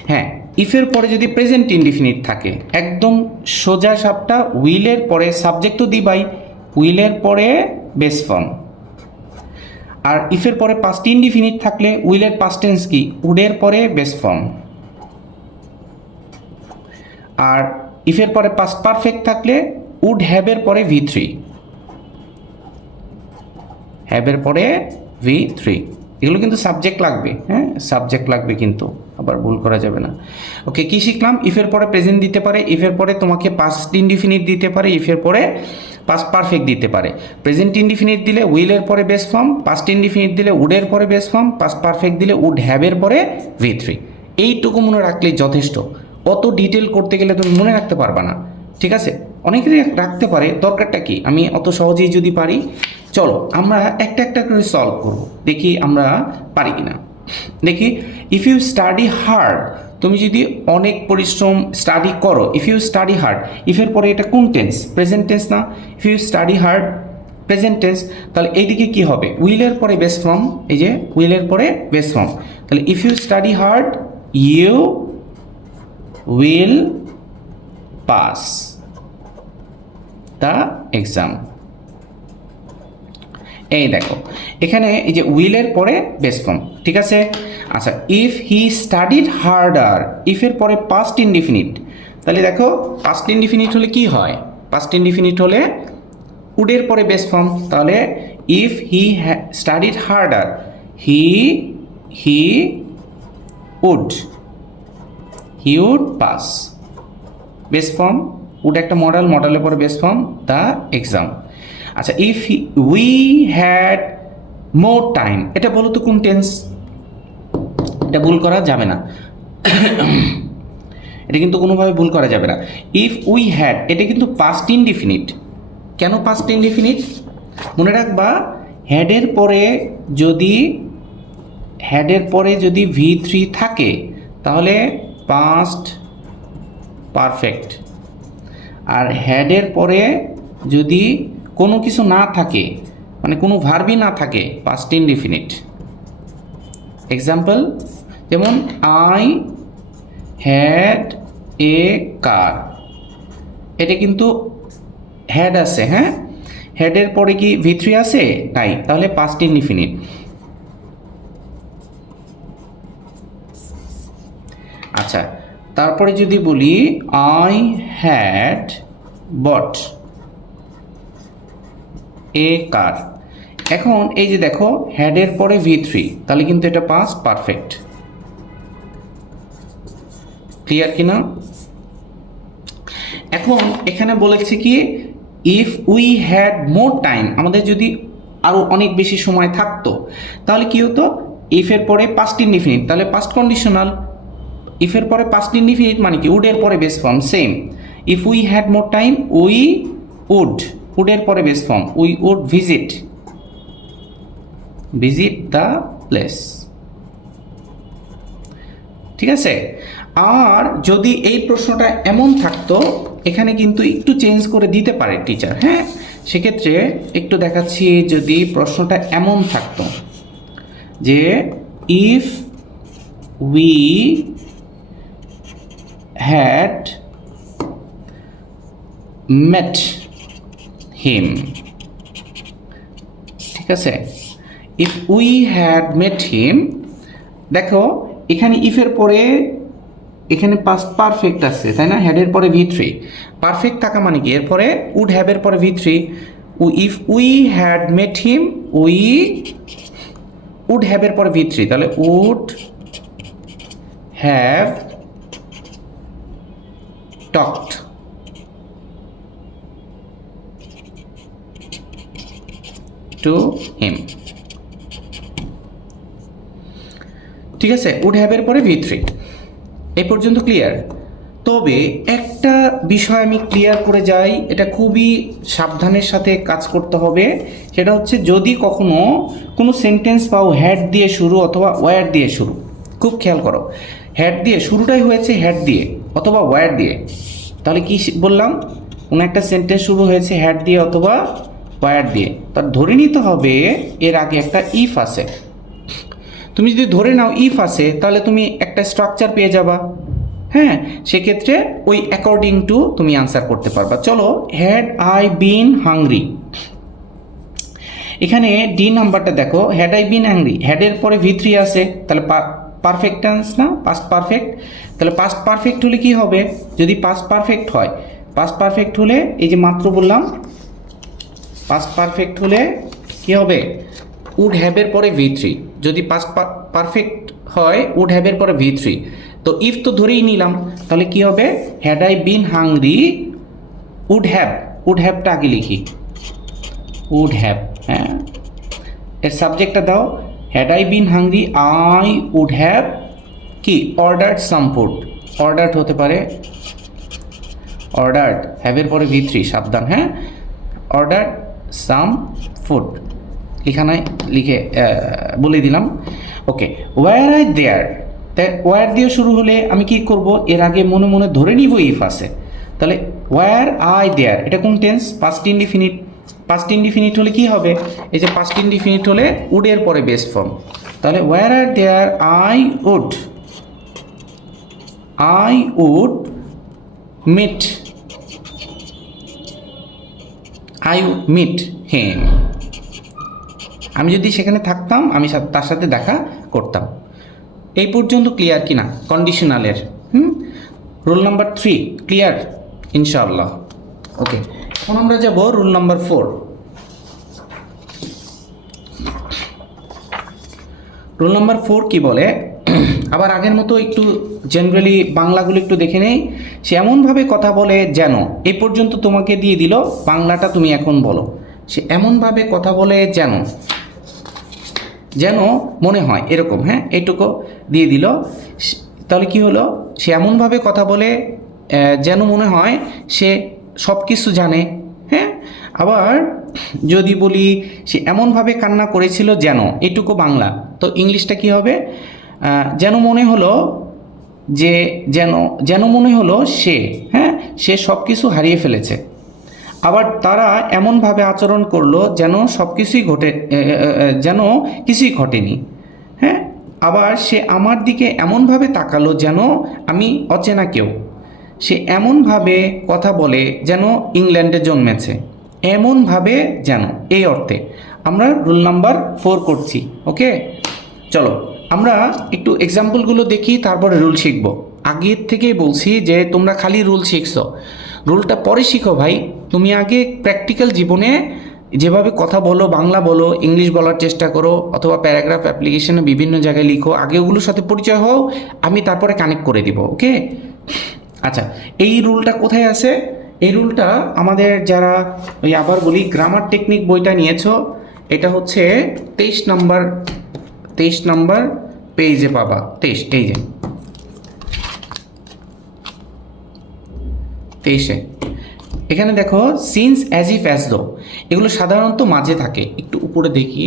হ্যাঁ, ইফের পরে যদি প্রেজেন্ট ইনডিফিনিট থাকে, একদম সোজা সাপটা, উইলের পরে সাবজেক্ট তো দিবাই, উইলের পরে বেস ফর্ম। আর ইফের পরে পাস্ট ইনডিফিনিট থাকলে উইলের পাস্ট টেন্স কি, উডের পরে বেস ফর্ম। আর ইফের পরে পাস্ট পারফেক্ট থাকলে উড হ্যাভের পরে V3, হ্যাভের পরে V3। এগুলো কিন্তু সাবজেক্ট লাগবে, হ্যাঁ, সাবজেক্ট লাগবে, কিন্তু আবার ভুল করা যাবে না। ওকে, কি শিখলাম? ইফের পরে প্রেজেন্ট দিতে পারে, ইফের পরে তোমাকে পাস্ট ইনডিফিনিট দিতে পারে, ইফের পরে পাস্ট পারফেক্ট দিতে পারে। প্রেজেন্ট ইনডিফিনিট দিলে উইলের পরে বেস ফর্ম, পাস্ট ইনডিফিনিট দিলে উডের পরে বেস ফর্ম, পাস্ট পারফেক্ট দিলে উড হ্যাভের পরে V3। এইটুকু মনে রাখলেই যথেষ্ট। অত ডিটেল করতে গেলে তুমি মনে রাখতে পারবা না। ঠিক আছে, অনেকেরই রাখতে পারে, দরকারটা কি? আমি অত সহজেই যদি পারি, চলো আমরা একটা একটা করে সলভ করব, দেখি আমরা পারি কিনা। দেখি, ইফ ইউ স্টাডি হার্ড, তুমি যদি অনেক পরিশ্রম স্টাডি করো, ইফ ইউ স্টাডি হার্ড, ইফের পরে এটা কোন টেন্স? প্রেজেন্ট টেন্স না? If you study hard present tense, তাহলে এইদিকে কি হবে? উইলের পরে বেস ফর্ম, এই যে উইলের পরে বেস ফর্ম, তাহলে if you study hard you will pass the exam. এই দেখো, এখানে এই যে উইলের পরে বেস ফর্ম, ঠিক আছে। আচ্ছা, ইফ হি স্টাডিড হার্ডার, ইফের পরে পাস্ট ইনডিফিনিট, তাহলে দেখো পাস্ট ইনডিফিনিট হলে কি হয়? পাস্ট ইনডিফিনিট হলে উডের পরে বেস ফর্ম, তাহলে if he studied harder he would pass, base form, would একটা মডেল, মডেলের পরে বেস ফর্ম, দ্য এক্সাম। আচ্ছা, if we had more time, এটা বলো তো কোন টেন্স? এটা ভুল করা যাবে না, এটা কিন্তু কোনোভাবে ভুল করা যাবে না। ইফ উই হ্যাড, এটা কিন্তু পাস্ট ইনডিফিনিট। কেন পাস্ট ইনডিফিনিট? মনে রাখবা, হ্যাডের পরে যদি V3 থাকে তাহলে পাস্ট পারফেক্ট, আর হ্যাডের পরে যদি কোনো কিছু না থাকে, মানে কোনো ভার্বই না থাকে, পাস্ট ইনডিফিনিট। এক্সাম্পল, যেমন আই হ্যাড এ কার, এটা কিন্তু হ্যাড আছে, হ্যাঁ, হ্যাডের পরে কি V3 আছে? নাই, তাহলে পাস্ট ইনডিফিনিট। আচ্ছা, তারপরে যদি বলি আই হ্যাড বট এ কার, এখন এই যে দেখো হ্যাডের পরে V3, তাহলে কিন্তু এটা পাস্ট পারফেক্ট। ক্লিয়ার কিনা? এখন এখানে বলেছে কি, if we had more time, আমাদের যদি আরও অনেক বেশি সময় থাকতো তাহলে কি হতো? ইফের পরে পাস্ট ইনডিফিনিট, তাহলে পাস্ট কন্ডিশনাল। ইফের পরে পাস্ট ইনডিফিনিট মানে কি? উডের পরে base form, same. If we had more time, we উডের পরে base form, we would visit the place. ঠিক আছে? আর যদি এই প্রশ্নটা এমন থাকতো, এখানে কিন্তু একটু চেঞ্জ করে দিতে পারে টিচার, হ্যাঁ, সেক্ষেত্রে একটু দেখাচ্ছি। যদি প্রশ্নটা এমন থাকতো যে ইফ উই হ্যাড মেট হিম, ঠিক আছে, ইফ উই হ্যাড মেট হিম, দেখো এখানে ইফের পরে এখানে পাস্ট পারফেক্ট আছে, তাই না? হ্যাডের পরে V3 পারফেক্ট থাকা মানে কি? এরপরে উড হ্যাভের পরে V3, if we had met him, we would হ্যাভের পরে V3, তাহলে would have talked to him. ঠিক আছে, উড হ্যাভের পরে V3, এই পর্যন্ত ক্লিয়ার? তবে একটা বিষয় আমি ক্লিয়ার করে যাই, এটা খুবই সাবধানের সাথে কাজ করতে হবে। সেটা হচ্ছে, যদি কখনো কোনো সেন্টেন্স পাও হ্যাড দিয়ে শুরু অথবা ওয়্যার দিয়ে শুরু, খুব খেয়াল করো, হ্যাড দিয়ে শুরুটাই হয়েছে হ্যাড দিয়ে অথবা ওয়্যার দিয়ে, তাহলে কি বললাম? কোনো একটা সেন্টেন্স শুরু হয়েছে হ্যাড দিয়ে অথবা ওয়্যার দিয়ে, তার ধরে নিতে হবে এর আগে একটা ইফ আছে। তুমি যদি ধরে নাও ইফ আছে, তাহলে তুমি একটা স্ট্রাকচার পেয়ে যাবা, হ্যাঁ, সেক্ষেত্রে ওই অ্যাকর্ডিং টু তুমি আনসার করতে পারবা। চলো, হ্যাড আই বিন হাংরি, এখানে ডি নাম্বারটা দেখো, হ্যাড আই বিন হাংরি, হ্যাডের পরে V3 আছে, তাহলে পারফেক্ট টেন্স না, পাস্ট পারফেক্ট। তাহলে পাস্ট পারফেক্ট হলে কি হবে? যদি পাস্ট পারফেক্ট হয়, পাস্ট পারফেক্ট হলে এই যে মাত্র বললাম, পাস্ট পারফেক্ট হলে কি হবে? উড হ্যাভের পরে V3। যদি পাস্ট পারফেক্ট হয় উড হ্যাভের পরে V3, তো ইফ তো ধরেই নিলাম, তাহলে কি হবে? Had I been hungry would হ্যাভটা আগে লিখি, উড হ্যাভ, হ্যাঁ, এর সাবজেক্টটা দাও, had I been hungry I would have কি? অর্ডার্ড সাম ফুড, অর্ডার্ড হতে পারে, অর্ডার্ড হ্যাভের পরে V3, সাবধান, হ্যাঁ, অর্ডার্ড সাম ফুড লিখা নাই, লিখে বলে দিলাম। ওকে, ওয়্যার আই দেয়ার, তাই ওয়্যার দিয়ে শুরু হলে আমি কি করব? এর আগে মনে মনে ধরে নিব ইফ আছে, তাহলে ওয়্যার আই দেয়ার, এটা কোন tense? Past indefinite. Past indefinite হলে কি হবে? এই যে পাস্ট ইনডিফিনিট হলে উডের পরে বেস ফর্ম, তাহলে ওয়্যার আর there I would meet him, আমি যদি সেখানে থাকতাম আমি তার সাথে দেখা করতাম। এই পর্যন্ত ক্লিয়ার কিনা কন্ডিশনালের? রুল নাম্বার 3 ক্লিয়ার ইনশাআল্লাহ। ওকে, এখন আমরা যাব রুল নাম্বার 4। রুল নাম্বার 4 কি বলে? আবার আগের মতো একটু জেনারেলি বাংলাগুলো একটু দেখে নেই। সে এমনভাবে কথা বলে যেন, এই পর্যন্ত তোমাকে দিয়ে দিল, বাংলাটা তুমি এখন বলো। সে এমনভাবে কথা বলে যেন মনে হয় এরকম, হ্যাঁ, এইটুকু দিয়ে দিল। তাহলে কি হলো, সে এমনভাবে কথা বলে যেন মনে হয় সে সব কিছু জানে। হ্যাঁ, আবার যদি বলি সে এমনভাবে কান্না করেছিল যেন, এটুকু বাংলা, তো ইংলিশটা কি হবে, যেন মনে হলো যে যেন যেন মনে হলো সে, হ্যাঁ, সে সব কিছু হারিয়ে ফেলেছে। আবার তারা এমনভাবে আচরণ করলো যেন সব কিছুই যেন কিছুই ঘটেনি। হ্যাঁ, আবার সে আমার দিকে এমনভাবে তাকালো যেন আমি অচেনা কেউ। সে এমনভাবে কথা বলে যেন ইংল্যান্ডে জন্মেছে। এমনভাবে যেন, এই অর্থে আমরা রুল নাম্বার 4 করছি। ওকে, চলো আমরা একটু এক্সাম্পলগুলো দেখি, তারপরে রুল শিখবো। আগের থেকেই বলছি যে তোমরা খালি রুল শিখছো, রুলটা পরে শিখো ভাই। তুমি আগে প্র্যাকটিক্যাল জীবনে যেভাবে কথা বলো, বাংলা বলো, ইংলিশ বলার চেষ্টা করো, অথবা প্যারাগ্রাফ অ্যাপ্লিকেশনে বিভিন্ন জায়গায় লিখো, আগে ওগুলোর সাথে পরিচয় হও, আমি তারপরে কানেক্ট করে দিব। ওকে, আচ্ছা, এই রুলটা কোথায় আছে? এই রুলটা আমাদের যারা ওই আবার বলি গ্রামার টেকনিক বইটা নিয়েছো, এটা হচ্ছে 23 নম্বর পেজে পাবা। 23, এই যে 23-এ এখানে দেখো since, as if, as though, এগুলো সাধারণত মাঝে থাকে। একটু উপরে দেখি,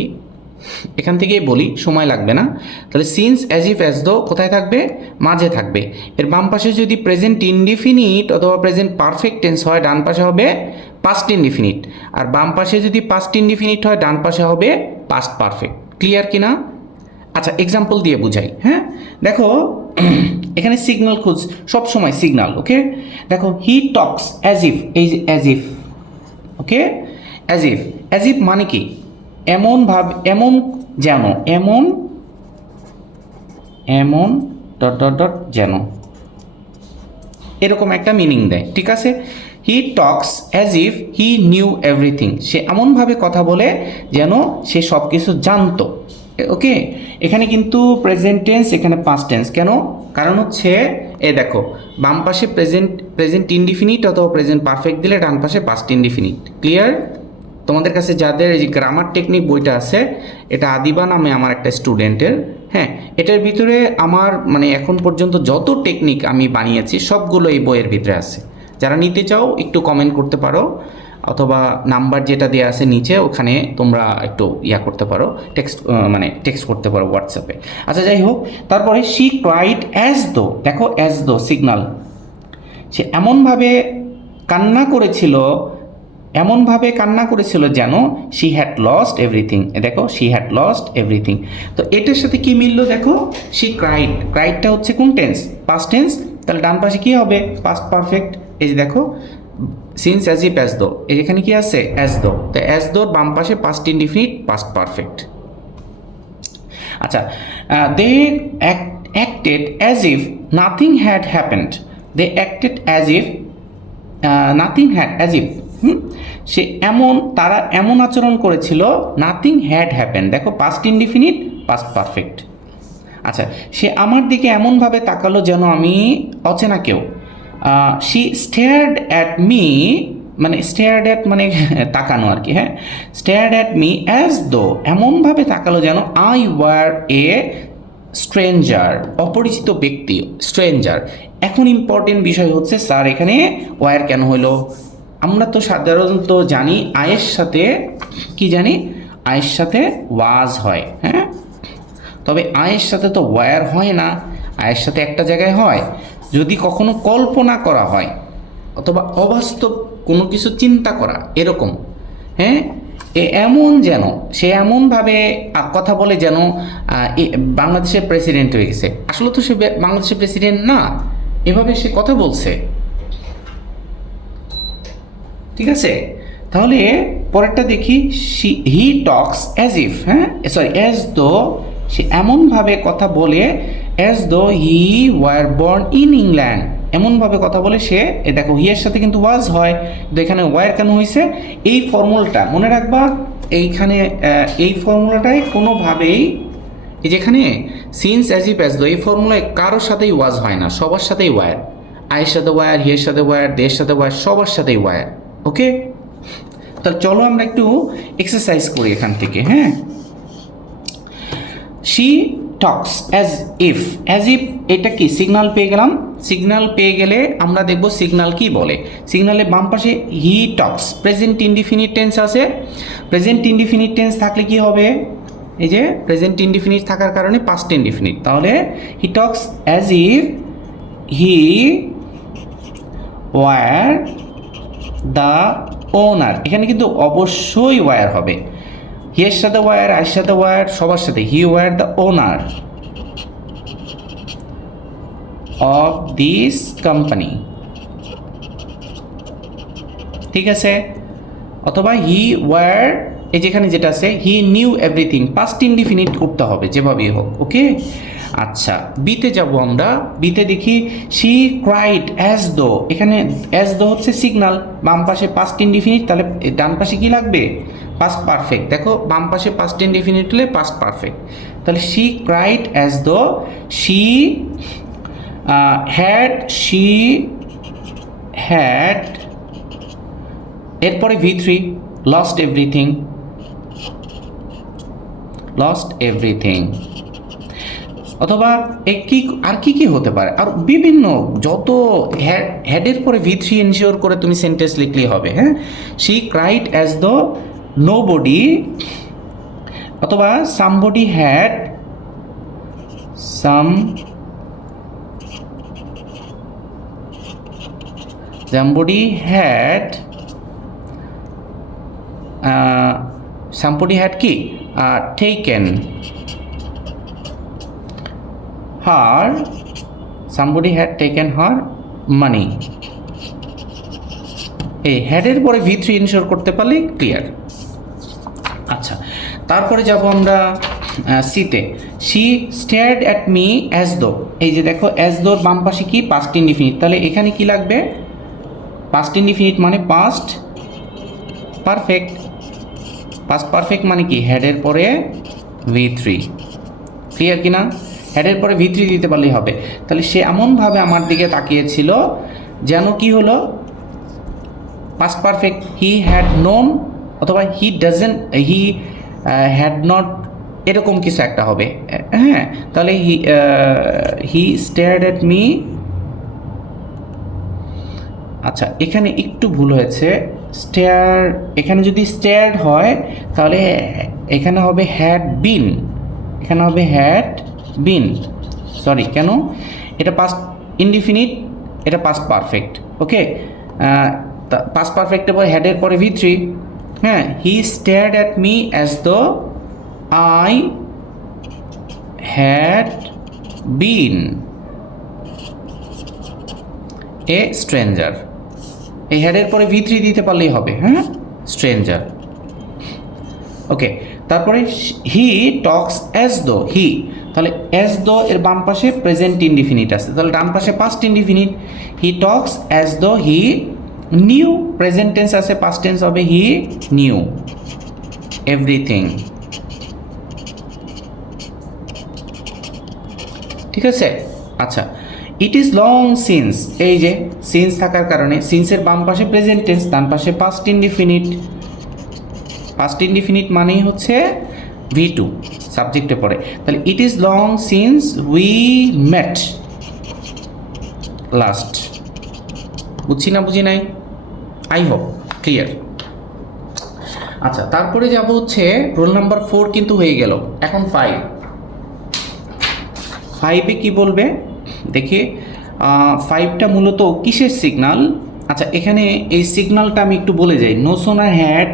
এখান থেকেই বলি, সময় লাগবে না। তাহলে since, as if, as though কোথায় থাকবে? মাঝে থাকবে। এর বাম পাশে যদি প্রেজেন্ট ইনডিফিনিট অথবা প্রেজেন্ট পারফেক্ট টেন্স হয়, ডান পাশে হবে পাস্ট ইনডিফিনিট। আর বাম পাশে যদি পাস্ট ইনডিফিনিট হয়, ডান পাশে হবে পাস্ট পারফেক্ট। ক্লিয়ার কিনা? আচ্ছা, এক্সাম্পল দিয়ে বুঝাই। হ্যাঁ, দেখো এখানে সিগন্যাল খুঁজ, সব সময় সিগন্যাল। ওকে, দেখো হি টক্স অ্যাজ ইফ, এই যে as if. Okay, as if, as if মানে কি? এমন ভাব, এমন যেন, এমন এমন ডট ডট ডট যেন, এরকম একটা মিনিং দেয়। ঠিক আছে, he talks as if he knew everything, সে এমনভাবে কথা বলে যেন সে সব কিছু জানতো। ওকে, এখানে কিন্তু প্রেজেন্ট টেন্স, এখানে পাস্ট টেন্স। কেন? কারণ হচ্ছে এ দেখো, বাম পাশে প্রেজেন্ট ইনডিফিনিট অথবা প্রেজেন্ট পারফেক্ট দিলে ডান পাশে পাস্ট ইনডিফিনিট। ক্লিয়ার? তোমাদের কাছে যাদের এই যে গ্রামার টেকনিক বইটা আছে, এটা আদিবা নামে আমার একটা স্টুডেন্টের। হ্যাঁ, এটার ভিতরে আমার মানে এখন পর্যন্ত যত টেকনিক আমি বানিয়েছি সবগুলো এই বইয়ের ভিতরে আছে। যারা নিতে চাও একটু কমেন্ট করতে পারো, অথবা নাম্বার যেটা দেওয়া আছে নিচে, ওখানে তোমরা একটু করতে পারো, টেক্সট করতে পারো হোয়াটসঅ্যাপে। আচ্ছা, যাই হোক, তারপরে শি ক্রাইড অ্যাজ দো, দেখো অ্যাজ দো সিগনাল, সে এমনভাবে কান্না করেছিল, এমনভাবে কান্না করেছিল যেন শি হ্যাড লস্ট এভরিথিং। দেখো শি হ্যাড লস্ট এভরিথিং, তো এটার সাথে কি মিললো দেখো, শি ক্রাইড, ক্রাইডটা হচ্ছে কোন টেন্স? Past tense. তাহলে ডান পাশে কি হবে? Past perfect. এই যে দেখো since, as if, as though, এখানে কি আছে? As though. তো অ্যাজ দোর বাম পাশে পাস্ট ইনডিফিনিট, পাস্ট পারফেক্ট। আচ্ছা, they acted as if nothing had happened, they acted as if nothing had, as if, তারা এমন আচরণ করেছিল, নাথিং হ্যাড হ্যাপেন, দেখো পাস্ট ইনডিফিনিট, পাস্ট পারফেক্ট। আচ্ছা, সে আমার দিকে এমনভাবে তাকালো যেন আমি অচেনা কেউ। শি স্টেয়ার্ড অ্যাট মি, মানে স্টেয়ার্ড অ্যাট মানে তাকানো আর কি। হ্যাঁ, স্টেয়ার্ড অ্যাট মি অ্যাজ দো, এমনভাবে তাকালো যেন আই ওয়ার এ স্ট্রেঞ্জার, অপরিচিত ব্যক্তি, স্ট্রেঞ্জার। এখন ইম্পর্টেন্ট বিষয় হচ্ছে, স্যার এখানে ওয়ার কেন হলো? আমরা তো সাধারণত জানি আয়ের সাথে কি জানি, আয়ের সাথে ওয়াজ হয়। হ্যাঁ, তবে আয়ের সাথে তো ওয়ার হয় না, আয়ের সাথে একটা জায়গায় হয় যদি কখনো কল্পনা করা হয় অথবা অবাস্তব কোনো কিছু চিন্তা করা, এরকম। হ্যাঁ, এমন যেন, সে এমনভাবে কথা বলে যেন বাংলাদেশের প্রেসিডেন্ট হয়ে গেছে। আসলে তো সে বাংলাদেশের প্রেসিডেন্ট না, এভাবে সে কথা বলছে। ঠিক আছে, তাহলে পরেরটা দেখি, হি টক্স অ্যাজ ইফ, হ্যাঁ সরি অ্যাজ দো, সে এমনভাবে কথা বলে as though he were born in England, এমনভাবে কথা বলে সে, দেখো হিয়ের সাথে কিন্তু ওয়াজ হয়, তো এখানে ওয়ার কেন হয়েছে? এই ফর্মুলাটা মনে রাখবা, এইখানে এই ফর্মুলাটায় কোনোভাবেই, এই যেখানে since, as if, as though, এই ফর্মুলায় কারোর সাথেই ওয়াজ হয় না, সবার সাথেই ওয়ার। আয়ের সাথে ওয়ার, হিয়ের সাথে ওয়ার, দের সাথে ওয়ার, সবার সাথেই ওয়ার। ওকে, তাহলে চলো আমরা একটু এক্সারসাইজ করি এখান থেকে। হ্যাঁ, শি টক্স অ্যাজ ইফ, এটা কি সিগন্যাল পেয়ে গেলাম। সিগন্যাল পেয়ে গেলে আমরা দেখব সিগন্যাল কি বলে। সিগন্যালের বাম পাশে হি টক্স, প্রেজেন্ট ইনডিফিনিট টেন্স আছে। প্রেজেন্ট ইনডিফিনিট টেন্স থাকলে কি হবে, এই যে প্রেজেন্ট ইনডিফিনিট থাকার কারণে পাস্ট ইনডিফিনিট, তাহলে he talks as if he were the owner. এখানে কিন্তু অবশ্যই ওয়ার হবে, হি এর সাথে ওয়ার, আয়ের সাথে ওয়ার, সবার সাথে। হি were the owner of this company, ঠিক আছে। অথবা হি ওয়ার, এই যেখানে যেটা আছে হি নিউ এভরিথিং, পাস্ট ইনডিফিনিট করতে হবে যেভাবেই হোক, ওকে। আচ্ছা, বিতে যাব আমরা। বিতে দেখি শি ক্রাইড অ্যাজ দো, এখানে অ্যাজ দো হচ্ছে সিগন্যাল, বাম পাশে পাস্ট ইনডিফিনিট, তাহলে ডান পাশে কি লাগবে, পাস্ট পারফেক্ট। দেখো বাম পাশে পাস্ট ইনডিফিনিট হলে পাস্ট পারফেক্ট, তাহলে she cried as though she had, এরপরে V3 লস্ট এভরিথিং। অথবা আর কি হতে পারে, আর বিভিন্ন যত হ্যাডের পরে V3 এনশিওর করে তুমি সেন্টেন্স লিখলেই হবে, হ্যাঁ। She cried as the nobody, অথবা সামবডি হ্যাড somebody had কি taken her money। এই হেডের পরে V3 ইনশিওর করতে পারলে ক্লিয়ার। আচ্ছা, তারপরে যাব আমরা সিতে। She stared at me as দো, এই যে দেখো অ্যাজ দোর বাম পাশে কি পাস্ট ইনডিফিনিট, তাহলে এখানে কি লাগবে, পাস্ট ইনডিফিনিট মানে পাস্ট পারফেক্ট। পাস্ট পারফেক্ট মানে কি, হেডের পরে V3, ক্লিয়ার কিনা। হেডের পরে V3 দিতে পারলেই হবে। তাহলে সে এমনভাবে আমার দিকে তাকিয়েছিল যেন কি হলো, past perfect, he had known, অথবা হি হ্যাড নট, এরকম কিছু একটা হবে, হ্যাঁ। তাহলে হি স্টেয়ার্ড অ্যাট মি। আচ্ছা, এখানে একটু ভুল হয়েছে, এখানে যদি স্টেয়ার্ড হয় তাহলে এখানে হবে হ্যাড বিন, সরি, কেন, এটা পাস্ট ইনডিফিনিট, এটা পাস্ট পারফেক্ট, ওকে। পাস্ট পারফেক্টের পরে হেডের পরে V3, হ্যাঁ। He stared at me as though I had been a stranger, এই হেডের পরে V3 দিতে পারলেই হবে, হ্যাঁ, স্ট্রেঞ্জার, ওকে। তারপরে হি টক্স অ্যাজ দো, তাহলে অ্যাজ দো এর বাম পাশে প্রেজেন্ট ইনডিফিনিট আছে, তাহলে ডান পাশে past indefinite. He talks as though he knew, present tense আছে, পাস্ট টেন্স হবে হি নিউ এভরিথিং, ঠিক আছে। আচ্ছা, ইট ইজ লং সিন্স, এই যে সিন্স থাকার কারণে সিন্সের বাম পাশে প্রেজেন্ট টেন্স, ডান পাশে পাস্ট ইনডিফিনিট। পাস্ট ইনডিফিনিট মানেই হচ্ছে V2 সাবজেক্টে পড়ে, তাহলে it is long since we met last. বুঝছি না বুঝি নাই, আই হোপ ক্লিয়ার। আচ্ছা, তারপরে যাব হচ্ছে রোল নাম্বার 4 কিন্তু হয়ে গেল, এখন 5 কি বলবে দেখি। 5টা মূলত কিসের সিগনাল। আচ্ছা, এখানে এই সিগনালটা আমি একটু বলে যাই। No sooner had,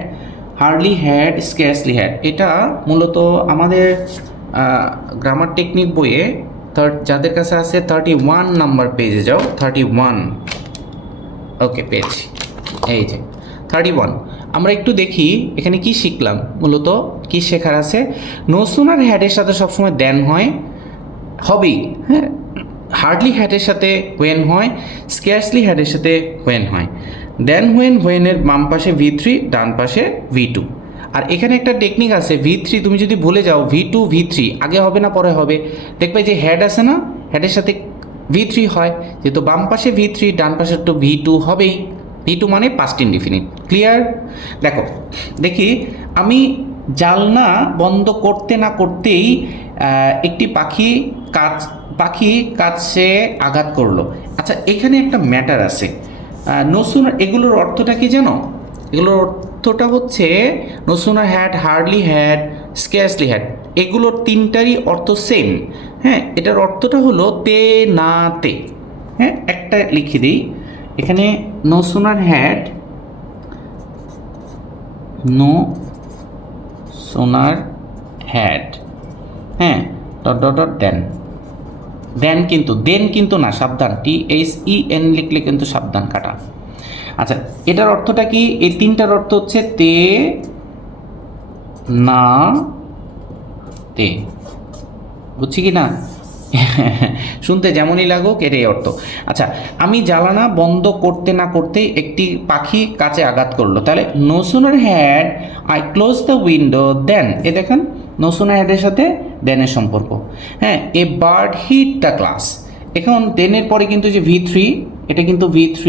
hardly had, scarcely had, এটা মূলত আমাদের গ্রামার টেকনিক বইয়ে যাদের কাছে আছে 31 নাম্বার পেজে যাও, 31, ওকে, পেয়েছি, এই যে 31। আমরা একটু দেখি এখানে কি শিখলাম, মূলত কি শেখার আছে। নো সোনার হ্যাডের সাথে সবসময় দেন হয়, হবেই, হ্যাঁ। হার্ডলি হ্যাডের সাথে ওয়েন হয়, স্ক্যার্সলি হ্যাডের সাথে ওয়েন হয়। দেন হোয়েনের বাম পাশে V3, ডান পাশে V2। আর এখানে একটা টেকনিক আছে, V3 তুমি যদি ভুলে যাও, V2 V3 আগে হবে না পরে হবে, দেখবে যে হেড আছে না, হেডের সাথে V3 হয়, যেহেতু বাম পাশে V3, ডান পাশে তো V2 হবেই। V2 মানে পাস্ট ইনডিফিনিট, ক্লিয়ার। দেখো দেখি আমি জানলা বন্ধ করতে না করতেই একটি পাখি কাছে আঘাত করলো। আচ্ছা, এখানে একটা ম্যাটার আছে। নো সুনার এগুলোর অর্থটা কি জানো? এগুলোর অর্থটা হচ্ছে no sooner had, hardly had, scarcely had, এগুলোর তিনটারই অর্থ সেম। হ্যাঁ, এটার অর্থটা হলো তে না তে। হ্যাঁ, একটা লিখে দিই এখানে, no sooner had, no sooner had, হ্যাঁ, dot dot dot then. Then কিন্তু দেন কিন্তু না, সাবধান, THEN লিখলে কিন্তু সাবধান, কাটা। আচ্ছা, এটার অর্থটা কি? এই তিনটার অর্থ হচ্ছে তে না তে, বুঝছি কি না? শুনতে যেমনই লাগুক এটাই অর্থ। আচ্ছা, আমি জ্বালানা বন্ধ করতে না করতেই একটি পাখি কাছে আঘাত করলো, তাহলে no sooner had I close the window then, এ দেখেন নো সুনার হ্যাডের সাথে দেনের সম্পর্ক। হ্যাঁ, a bird hit the glass, এখন দেনের পরে কিন্তু যে V3, এটা কিন্তু V3,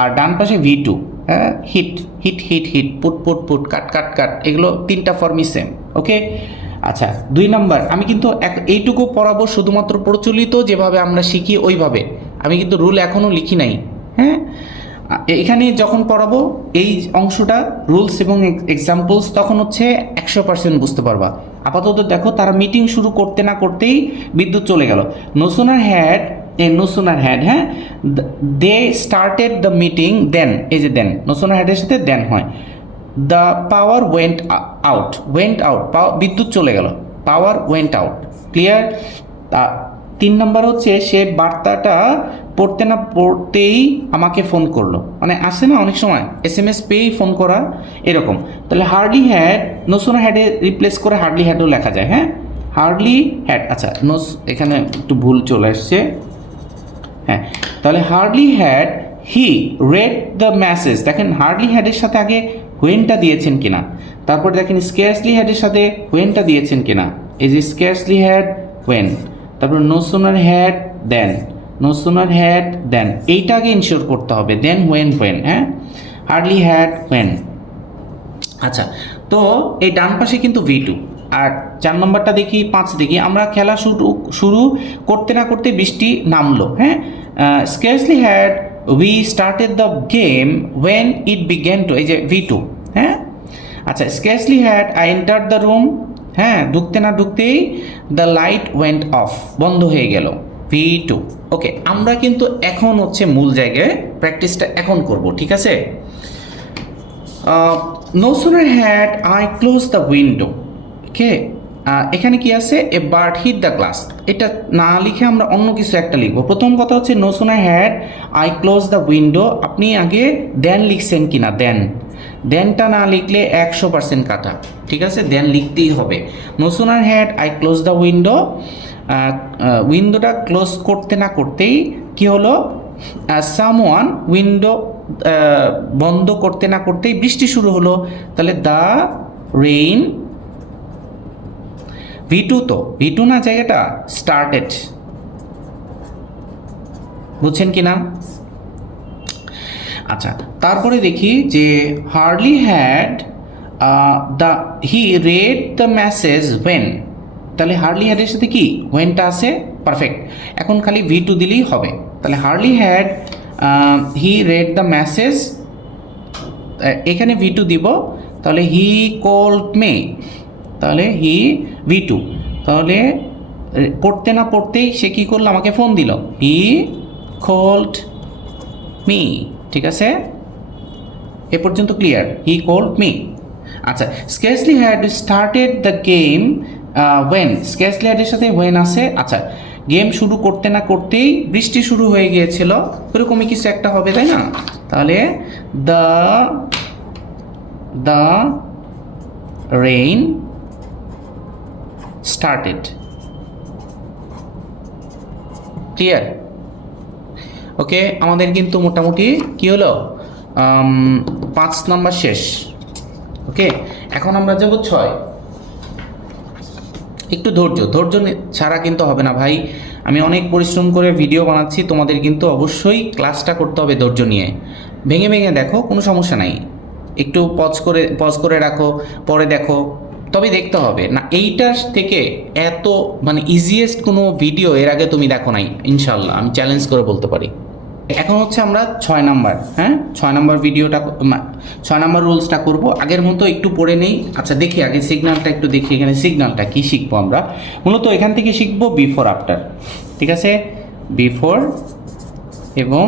আর ডান পাশে V2। হ্যাঁ, hit hit hit hit, put put put, cut cut cut, এগুলো তিনটা ফর্মই সেম। ওকে। আচ্ছা, 2 নাম্বার, আমি কিন্তু এইটুকু পড়াবো শুধুমাত্র প্রচলিত যেভাবে আমরা শিখি ওইভাবে, আমি কিন্তু রুল এখনও লিখি নাই। হ্যাঁ, এখানে যখন পড়াবো এই অংশটা রুলস এবং এক্সাম্পলস, তখন হচ্ছে 100% বুঝতে পারবা। আপাতত দেখো, তারা মিটিং শুরু করতে না করতেই বিদ্যুৎ চলে গেল। No sooner had, no sooner had, হ্যাঁ, they started the meeting then, এই যে দেন, নো সুনার হ্যাডের সাথে দেন হয়। দ্য পাওয়ার ওয়েন্ট আউট, বিদ্যুৎ চলে গেল, পাওয়ার ওয়েন্ট আউট। ক্লিয়ার? 3 নাম্বার হচ্ছে সে বার্তাটা পড়তে না পড়তেই আমাকে ফোন করলো, মানে আসে না অনেক সময় SMS পেয়েই ফোন করা, এরকম। তাহলে হার্ডলি হ্যাড, নো সুনার হ্যাডে রিপ্লেস করে হার্ডলি হ্যাডও লেখা যায়। হ্যাঁ, হার্ডলি হ্যাড, আচ্ছা এখানে একটু ভুল চলে আসছে। হ্যাঁ, তাহলে hardly had he read the message, দেখেন হার্ডলি হ্যাডের সাথে আগে হোয়েনটা দিয়েছেন কিনা, তারপর দেখেন স্কেয়ার্সলি হ্যাডের সাথে হোয়েনটা দিয়েছেন কিনা, এই যে স্কেয়ার্সলি হ্যাড হোয়েন, তারপর no sooner had then, no sooner had then, এইটা আগে ইনশিওর করতে হবে, দেন হোয়েন হোয়েন। হ্যাঁ, হার্ডলি হ্যাড হোয়েন। আচ্ছা, তো এই ডান পাশে কিন্তু V2। আর 4 নম্বরটা দেখি, 5 দেখি, আমরা খেলা শুরু করতে না করতে বৃষ্টি নামলো। হ্যাঁ, scarcely had we started the game when it began to, এই যে V2। হ্যাঁ, আচ্ছা, scarcely had I enter the room, হ্যাঁ, ঢুকতে না ঢুকতেই দ্য লাইট ওয়েন্ট অফ, বন্ধ হয়ে গেল, V2। ওকে, আমরা কিন্তু এখন হচ্ছে মূল জায়গায় প্র্যাকটিসটা এখন করব, ঠিক আছে? No sooner had I close the window, okay. এখানে কি আছে? A bird hit the glass, এটা না লিখে আমরা অন্য কিছু একটা লিখবো। প্রথম কথা হচ্ছে no sooner had I close the window, আপনি আগে দেন লিখছেন কিনা, দেনটা না লিখলে 100% কাটা, ঠিক আছে? দেন লিখতেই হবে। No sooner had I close the window, উইন্ডোটা ক্লোজ করতে না করতেই কি হলো? সামওয়ান, উইন্ডো বন্ধ করতে না করতেই বৃষ্টি শুরু হলো, তাহলে দ্য রেইন, V2 তো V2 না জায়গাটা, স্টার্টেড, বুঝছেন কি না? আচ্ছা, তারপরে দেখি যে hardly had he read the message when, তাহলে হার্ডলি হ্যাডের সাথে কি ওয়েনটা আছে, পারফেক্ট। এখন খালি V2 দিলেই হবে। তাহলে hardly had he read the message, এখানে V2 দিব, তাহলে হি কল্ড মে, তাহলে হি V2, তাহলে পড়তে না পড়তেই সে কী করলো, আমাকে ফোন দিল, হি কল্ড মি, ঠিক আছে? এ পর্যন্ত ক্লিয়ার? He called me. আচ্ছা, scarcely had started the game when, scarcely হ্যাডের সাথে ওয়েন আছে। আচ্ছা, গেম শুরু করতে না করতেই বৃষ্টি শুরু হয়ে গিয়েছিল, এরকমই কিছু একটা হবে, তাই না? তাহলে দ্য রেইন স্টার্টেড। ক্লিয়ার? ওকে, আমাদের কিন্তু মোটামুটি কি হলো, 5 নাম্বার শেষ। ওকে, এখন আমরা যাব 6। একটু ধৈর্য ছাড়া কিন্তু হবে না ভাই, আমি অনেক পরিশ্রম করে ভিডিও বানাচ্ছি, তোমাদের কিন্তু অবশ্যই ক্লাসটা করতে হবে ধৈর্য নিয়ে। ভেঙে ভেঙে দেখো, কোনো সমস্যা নাই, একটু পজ করে রাখো, পরে দেখো, তবে দেখতে হবে না। এইটার থেকে এত মানে ইজিয়েস্ট কোনো ভিডিও এর আগে তুমি দেখো নাই ইনশাল্লাহ, আমি চ্যালেঞ্জ করে বলতে পারি। এখন হচ্ছে আমরা 6 নাম্বার, হ্যাঁ 6 নাম্বার ভিডিওটা 6 নাম্বার রুলসটা করব। আগের মতো একটু পড়ে নেই। আচ্ছা দেখি আগে সিগন্যালটা একটু দেখি, এখানে সিগন্যালটা কি শিখবো আমরা। মূলত এখান থেকে শিখবো বিফোর আফটার, ঠিক আছে, বিফোর এবং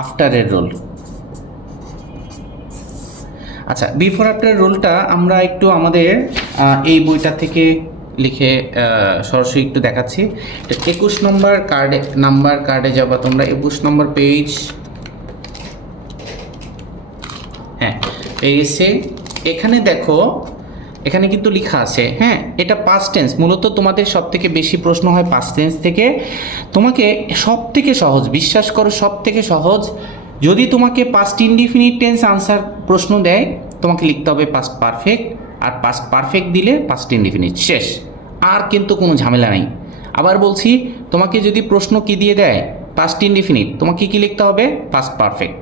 আফটারের রোল। আচ্ছা বিফোর আফটার রোলটা আমরা একটু আমাদের এই বইটা থেকে লিখে সরাসরি একটু দেখাচ্ছি। 21 নম্বর কার্ডে যাবা তোমরা, 21 নম্বর পেজ, হ্যাঁ পেয়ে গেছে। এখানে দেখো, এখানে কিন্তু লেখা আছে, হ্যাঁ এটা পাস্ট টেন্স। মূলত তোমাদের সব থেকে বেশি প্রশ্ন হয় পাস্ট টেন্স থেকে। তোমাকে সব থেকে সহজ, বিশ্বাস করো সব থেকে সহজ, যদি তোমাকে পাস্ট ইনডিফিনিট টেন্স আনসার প্রশ্ন দেয়, তোমাকে লিখতে হবে পাস্ট পারফেক্ট, আর পাস্ট পারফেক্ট দিলে পাস্ট ইনডিফিনিট, শেষ। আর কিন্তু কোনো ঝামেলা নাই। আবার বলছি, তোমাকে যদি প্রশ্ন কি দিয়ে দেয় পাস্ট ইনডিফিনিট, তোমাকে কি লিখতে হবে পাস্ট পারফেক্ট,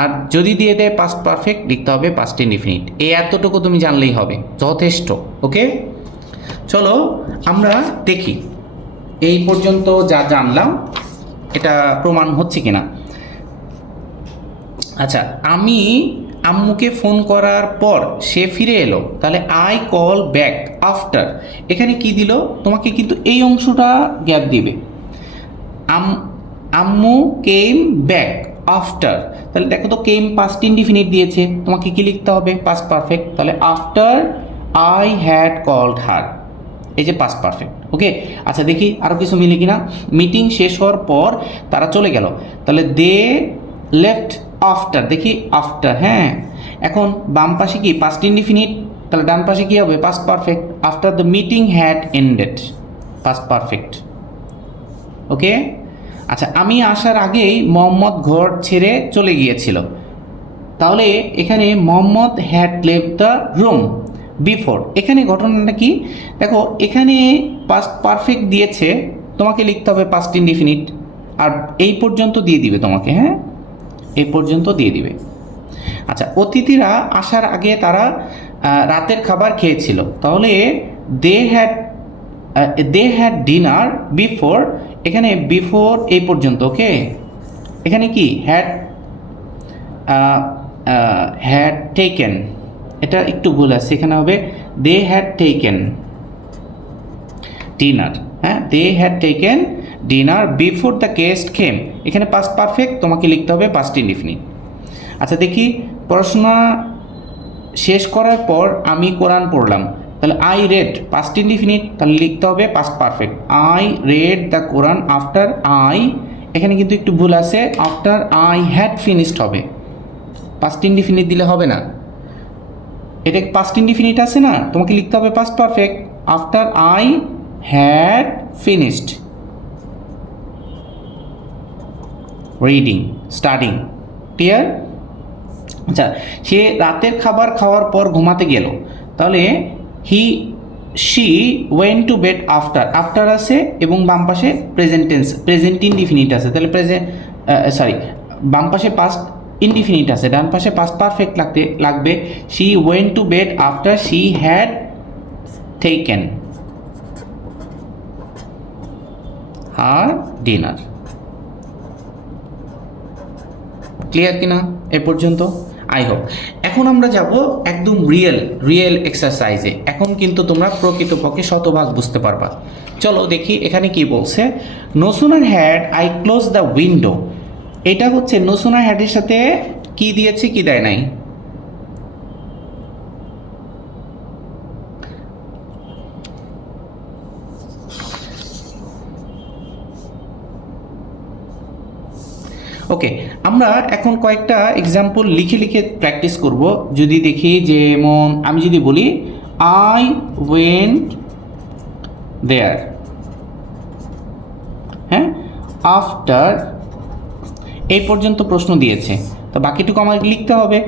আর যদি দিয়ে দেয় পাস্ট পারফেক্ট লিখতে হবে পাস্ট ইনডিফিনিট। এই এতটুকু তুমি জানলেই হবে, যথেষ্ট। ওকে, চলো আমরা দেখি এই পর্যন্ত যা জানলাম এটা প্রমাণ হচ্ছে কিনা। আচ্ছা, আমি আম্মুকে ফোন করার পর সে ফিরে এলো, তাহলে আই কল ব্যাক আফটার। এখানে কি দিল, তোমাকে কিন্তু এই অংশটা গ্যাপ দিবে। আম্মু কেম ব্যাক আফটার, তাহলে দেখো তো কেম পাস্ট ইনডিফিনিট দিয়েছে, তোমাকে কি লিখতে হবে পাস্ট পারফেক্ট, তাহলে আফটার আই হ্যাড কলড হার, এই যে পাস্ট পারফেক্ট। ওকে, আচ্ছা দেখি আরও কিছু মিলে কিনা। মিটিং শেষ হওয়ার পর তারা চলে গেল, তাহলে দে লেফট আফটার, দেখি আফটার, হ্যাঁ এখন বাম পাশে কি পাস্ট ইনডিফিনিট, তাহলে ডান পাশে কি হবে past perfect. After the meeting had ended, past perfect. Okay, আচ্ছা আমি আসার আগেই মোহাম্মদ ঘর ছেড়ে চলে গিয়েছিল, তাহলে এখানে Mohammad had left the room before. এখানে ঘটনাটা কি দেখো, এখানে পাস্ট পারফেক্ট দিয়েছে, তোমাকে লিখতে হবে পাস্ট ইনডিফিনিট, আর এই পর্যন্ত দিয়ে দিবে তোমাকে, হ্যাঁ এই পর্যন্ত দিয়ে দিবে। আচ্ছা, অতিথিরা আসার আগে তারা রাতের খাবার খেয়েছিল, তাহলে দে হ্যাড ডিনার বিফোর, এখানে বিফোর এই পর্যন্ত। ওকে, এখানে কি হ্যাড টেকেন, এটা একটু ভুল আছে, এখানে হবে দে হ্যাড টেকেন ডিনার, হ্যাঁ they had taken dinner before the guest came, এখানে পাস্ট পারফেক্ট, তোমাকে লিখতে হবে পাস্ট ইনডিফিনিট। আচ্ছা দেখি, পড়াশোনা শেষ করার পর আমি কোরআন পড়লাম, তাহলে আই রেড পাস্ট ইনডিফিনিট, তাহলে লিখতে হবে past perfect, I red the Quran after I, এখানে কিন্তু একটু ভুল আছে, আফটার আই হ্যাড ফিনিশড হবে, পাস্ট ইনডিফিনিট দিলে হবে না, এটা পাস্ট ইনডিফিনিট আছে না, তোমাকে লিখতে হবে past perfect, after I had finished reading studying. Clear? আচ্ছা, সে রাতের খাবার খাওয়ার পর ঘুমাতে গেল, তাহলে she went to bed after, after আছে এবং বাম পাশে প্রেজেন্ট টেন্স প্রেজেন্ট ইনডিফিনিট আছে, তাহলে বাম পাশে পাস্ট ইনডিফিনিট আছে, ডান পাশে পাস্ট পারফেক্ট লাগবে। She went to bed after she had taken her dinner. Clear কিনা এ পর্যন্ত? I hope. এখন আমরা যাব একদম রিয়েল এক্সারসাইজে। এখন কিন্তু তোমরা প্রকৃতপক্ষে শতভাগ বুঝতে পারবা। চলো দেখি এখানে কি বলছে। No sooner had I close the window, এটা হচ্ছে নো সুনার হ্যাডের সাথে কি দিয়েছে কি দেয় নাই। ওকে, আমরা এখন কয়েকটা এক্সাম্পল লিখে প্র্যাকটিস করব। যদি দেখি যেমন আমি যদি বলি আই ওয়েন্ট দেয়ার, হ্যাঁ আফটার, এই পর্যন্ত প্রশ্ন দিয়েছে, তো বাকিটুকু আমাকে লিখতে হবে।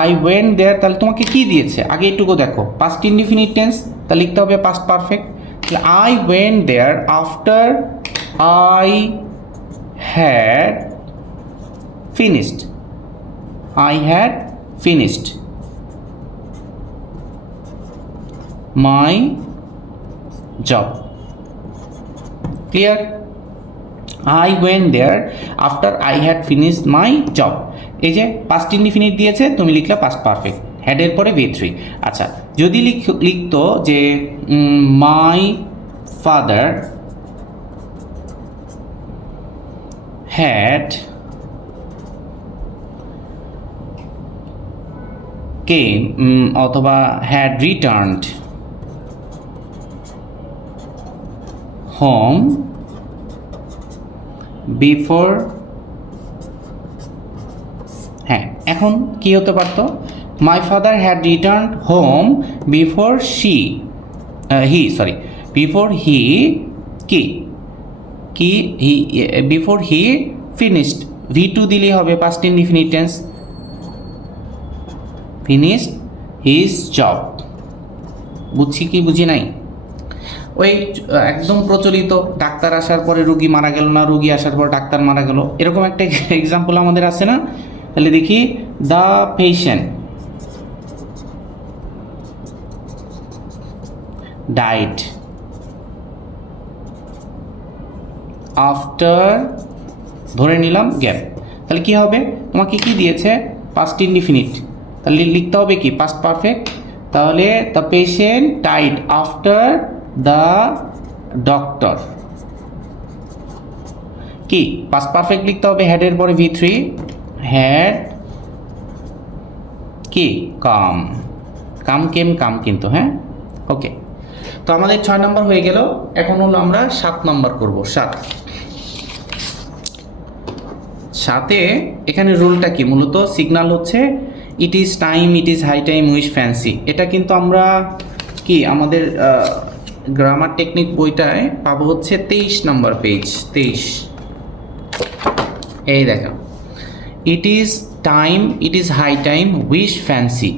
আই ওয়েন্ট দেয়ার, তাহলে তোমাকে কি দিয়েছে আগে এটুকু দেখো, পাস্ট ইনডিফিনিট টেন্স, তাহলে লিখতে হবে পাস্ট পারফেক্ট। তাহলে I went there after I had finished, I had finished my job. Clear? I went there after I had finished my job. এই যে পাস্ট ইনডিফিনিট দিয়েছে, তুমি লিখলে পাস্ট পারফেক্ট, হ্যাডের পরে V3। আচ্ছা, যদি লিখতো যে মাই ফাদার হ্যাড কেম অথবা হ্যাড রিটার্নড হোম বিফোর, হ্যাঁ এখন কি হতে পারতো, my father had return home before before he before he finished, V2 দিলেই হবে, past indefinite tense, finished his job. বুঝছি কি বুঝি নাই? ওই একদম প্রচলিত ডাক্তার আসার পরে রুগী মারা গেল না, রুগী আসার পর ডাক্তার মারা গেল, এরকম একটা এক্সাম্পল আমাদের আছে না? তাহলে দেখি, দ্য পেশেন্ট ডাইড আফটার, ধরে নিলাম গ্যাপ, তাহলে কি হবে, তোমাকে কি দিয়েছে, পাস্ট ইনডিফিনিট, তাহলে লিখতে হবে কি, পাস্ট পারফেক্ট। তাহলে the patient died after the doctor, কি পাস্ট পারফেক্ট লিখতে হবে, হেডের পরে V3, হ্যাড কি কাম, কেম কাম কিন্তু, হ্যাঁ ওকে। তো আমাদের 6 নম্বর হয়ে গেল, এখন হলো আমরা 7 নম্বর করব। 7-এ এখানে রুলটা কি, মূলত সিগন্যাল হচ্ছে it is time, it is high time, wish fancy. এটা কিন্তু আমরা কি আমাদের গ্রামার টেকনিক বইটায় পাবো হচ্ছে 23 নম্বর পেজ, 23। এই দেখা, it is time, it is high time, wish fancy.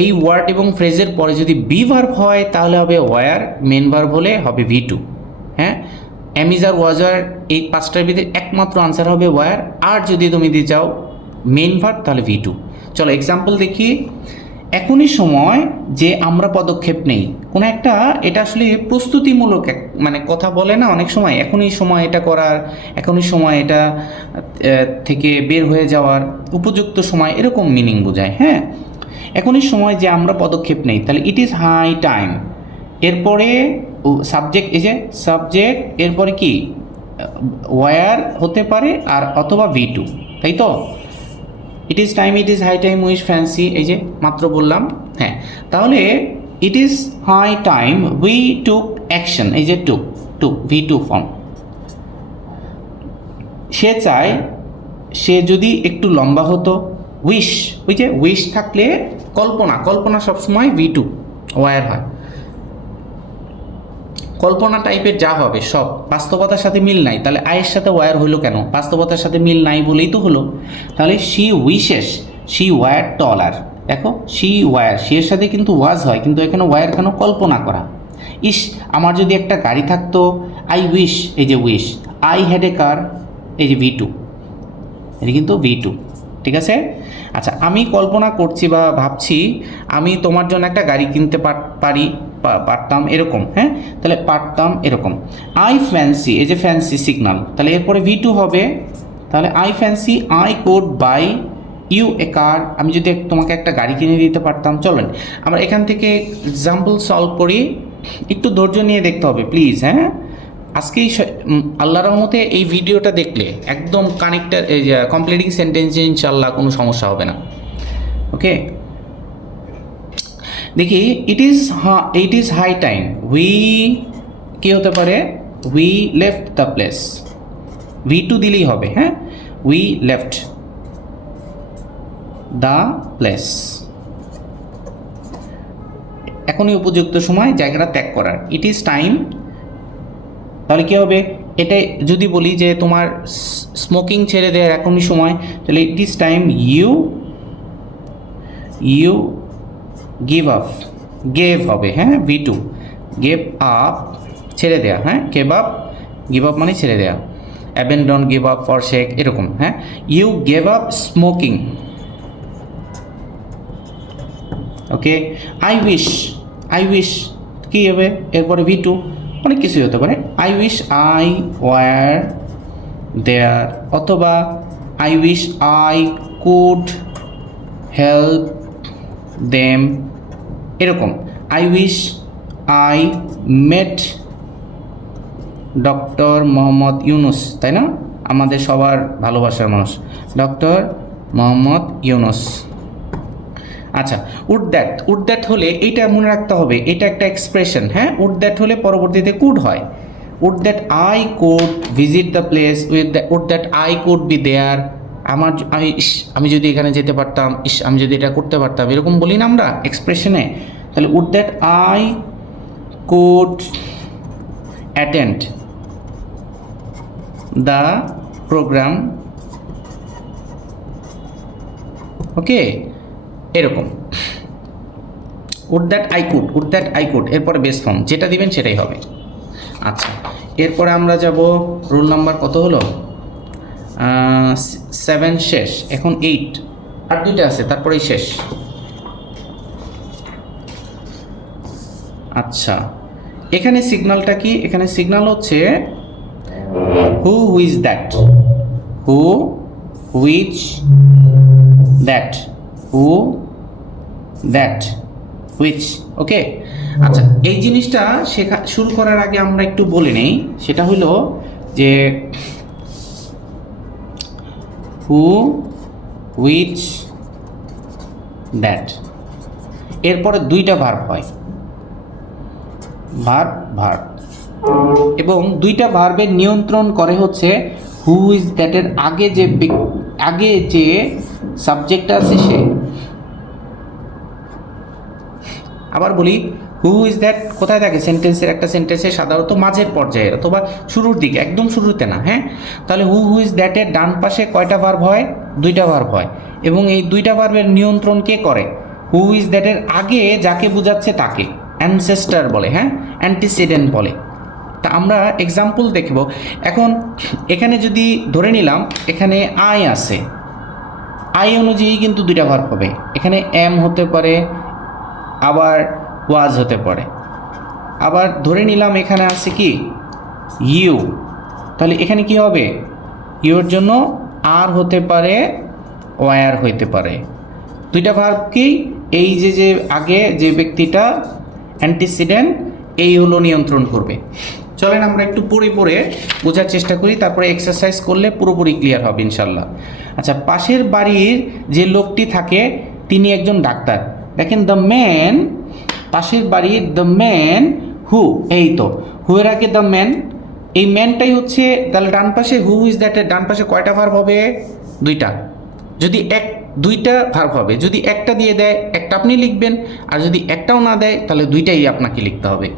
এই ওয়ার্ড এবং ফ্রেজের পরে যদি বি ভার্ব হয় তাহলে হবে ওয়ার, মেন ভার্ব হলে হবে V2। হ্যাঁ, এম ইজ আর ওয়াজ আর, এই 5টার ভিতরে একমাত্র আনসার হবে ওয়ার। আর যদি তুমি দিতে চাও মেন ভার্ব তাহলে V2। চলো এক্সাম্পল দেখি। এখনই সময় যে আমরা পদক্ষেপ নেই, কোনো একটা, এটা আসলে প্রস্তুতিমূলক মানে কথা বলে না অনেক সময়, এখনই সময় এটা করার, এখনই সময় এটা থেকে বের হয়ে যাওয়ার, উপযুক্ত সময়, এরকম মিনিং বোঝায়। হ্যাঁ, এখনই সময় যে আমরা পদক্ষেপ নেই, তাহলে ইট ইজ হাই টাইম, এরপরে সাবজেক্ট, এই যে সাবজেক্ট, এরপরে কি ওয়ার হতে পারে আর অথবা V2, তাই তো। It is time, it is high time, wish fancy, এই যে মাত্র বললাম। হ্যাঁ, তাহলে it is high time we took action, এই যে টুক V2 ফর্ম। সে চায়, সে যদি একটু লম্বা হতো, উইশ, ওই যে উইশ থাকলে কল্পনা সবসময় V2 ওয়ার হয়। কল্পনা টাইপের যা হবে সব বাস্তবতার সাথে মিল নাই, তাহলে আয়ের সাথে ওয়ার হলো কেন, বাস্তবতার সাথে মিল নাই বলেই তো হলো। তাহলে শি উইশেস, শি ওয়ার টলার, দেখো শি ওয়ার, সি এর সাথে কিন্তু ওয়াজ হয়, কিন্তু এখানে ওয়ার কেন, কল্পনা করা। ইস, আমার যদি একটা গাড়ি থাকতো, আই উইশ, এই যে উইশ, আই হ্যাড এ কার, এই যে V2, এটা কিন্তু V2, ঠিক আছে। আচ্ছা, আমি কল্পনা করছি বা ভাবছি আমি তোমার জন্য একটা গাড়ি কিনতে পারতাম, এরকম। হ্যাঁ, তাহলে পারতাম এরকম। আই ফ্যান্সি, এই যে ফ্যান্সি সিগনাল, তাহলে এরপরে V2 হবে। তাহলে I fancy I could buy you a car, আমি যদি তোমাকে একটা গাড়ি কিনে দিতে পারতাম। চলেন আমরা এখান থেকে এক্সাম্পল সলভ করি, একটু ধৈর্য নিয়ে দেখতে হবে প্লিজ। হ্যাঁ, আজকেই আল্লাহর রহমতে এই ভিডিওটা দেখলে একদম কানেক্টার, এই যে কমপ্লিটিং সেন্টেন্সে ইনশাল্লাহ কোনো সমস্যা হবে না। ওকে, দেখি, it is high time we, কি হতে পারে, we left the place, V2 দিলেই হবে। হ্যাঁ, উই লেফট দ্য প্লেস, এখনই উপযুক্ত সময় জায়গাটা ত্যাগ করার। ইট ইজ টাইম, তাহলে কী হবে, এটা যদি বলি যে তোমার স্মোকিং ছেড়ে দেওয়ার এখনই সময়, তাহলে it is time you give up, gave হবে। হ্যাঁ, V2, গেভ আপ, ছেড়ে দেয়া। হ্যাঁ, গিভ আপ মানে ছেড়ে দেয়া, অ্যাবেন্ডন, গিভ আপ, ফরশেক, এরকম। হ্যাঁ, you gave up smoking, okay, I wish কী হবে এরপরে V2, অনেক কিছুই হতে পারে। I wish I were there, অথবা I wish I could help them, এরকম। I wish I met doctor Mohammad Yunus, তাই না, আমাদের সবার ভালোবাসার মানুষ ডক্টর মোহাম্মদ ইউনুস। আচ্ছা, উড দ্যাট হলে এইটা মনে রাখতে হবে, এটা একটা এক্সপ্রেশন, হ্যাঁ। উড দ্যাট হলে পরবর্তীতে কুড হয়। Would that I could visit the place would that I could be there, আমি যদি এখানে যেতে পারতাম, আমি যদি এটা করতে পারতাম, এরকম বলি না আমরা এক্সপ্রেশনে। তাহলে would that I could attend the program, okay, এরকম। উড দ্যাট আই কুড এরপরে বেস ফর্ম যেটা দিবেন সেটাই হবে। আচ্ছা, এরপরে আমরা যাব রোল নাম্বার কত হলো, 7 শেষ, এখন 8, আর 2টা আছে তারপরেই শেষ। আচ্ছা, এখানে সিগন্যালটা কি, এখানে সিগন্যাল হচ্ছে who which that, who which that, who that which, okay. আচ্ছা, এই জিনিসটা শুরু করার আগে আমরা একটু বলে নেই, সেটা হলো যে হু হুইচ দ্যাট, এরপরে 2টা ভার্ব হয়, ভার্ব, এবং 2টা ভার্বের নিয়ন্ত্রণ করে হচ্ছে হু ইজ দ্যাটের আগে যে সাবজেক্ট আছে সে। আবার বলি, হু ইজ দ্যাট কোথায় থাকে সেন্টেন্সের, একটা সেন্টেন্সে সাধারণত মাঝের পর্যায়ে অথবা শুরুর দিকে, একদম শুরুতে না, হ্যাঁ। তাহলে হু ইজ দ্যাটের ডান পাশে কয়টা ভার্ব হয়, 2টা ভার্ব হয়, এবং এই 2টা ভার্বের নিয়ন্ত্রণ কে করে, হু ইজ দ্যাটের আগে যাকে বোঝাচ্ছে তাকে অ্যানসেস্টার বলে, হ্যাঁ, অ্যান্টিসিডেন্ট বলে। তা আমরা এক্সাম্পল দেখব। এখন এখানে যদি ধরে নিলাম এখানে আই আছে, আই অনুযায়ী কিন্তু 2টা ভার্ব হবে, এখানে এম হতে পারে, আবার ওয়াজ হতে পারে। আবার ধরে নিলাম এখানে আছে কি ইউ, তাহলে এখানে কি হবে, ইউর জন্য আর হতে পারে, ওয়ার হইতে পারে। 2টা ভার্ব কি, এই যে আগে যে ব্যক্তিটা অ্যান্টিসিডেন্ট, এই হলো নিয়ন্ত্রণ করবে। চলেন আমরা একটু পড়ে বোঝার চেষ্টা করি, তারপরে এক্সারসাইজ করলে পুরোপুরি ক্লিয়ার হবে ইনশাল্লাহ। আচ্ছা, পাশের বাড়ির যে লোকটি থাকে তিনি একজন ডাক্তার। দেখেন দ্য ম্যান, পাশের বাড়ির দ্য ম্যান হু, এই তো হু এর আগে দ্য ম্যান, এই ম্যানটাই হচ্ছে, তাহলে ডান পাশে হু ইজ দ্যাটের ডান পাশে কয়টা ভার্ব হবে, 2টা। যদি 2টা ভার্ব হবে, যদি একটা দিয়ে দেয় একটা আপনি লিখবেন, আর যদি একটাও না দেয় তাহলে 2টাই আপনাকে লিখতে হবে।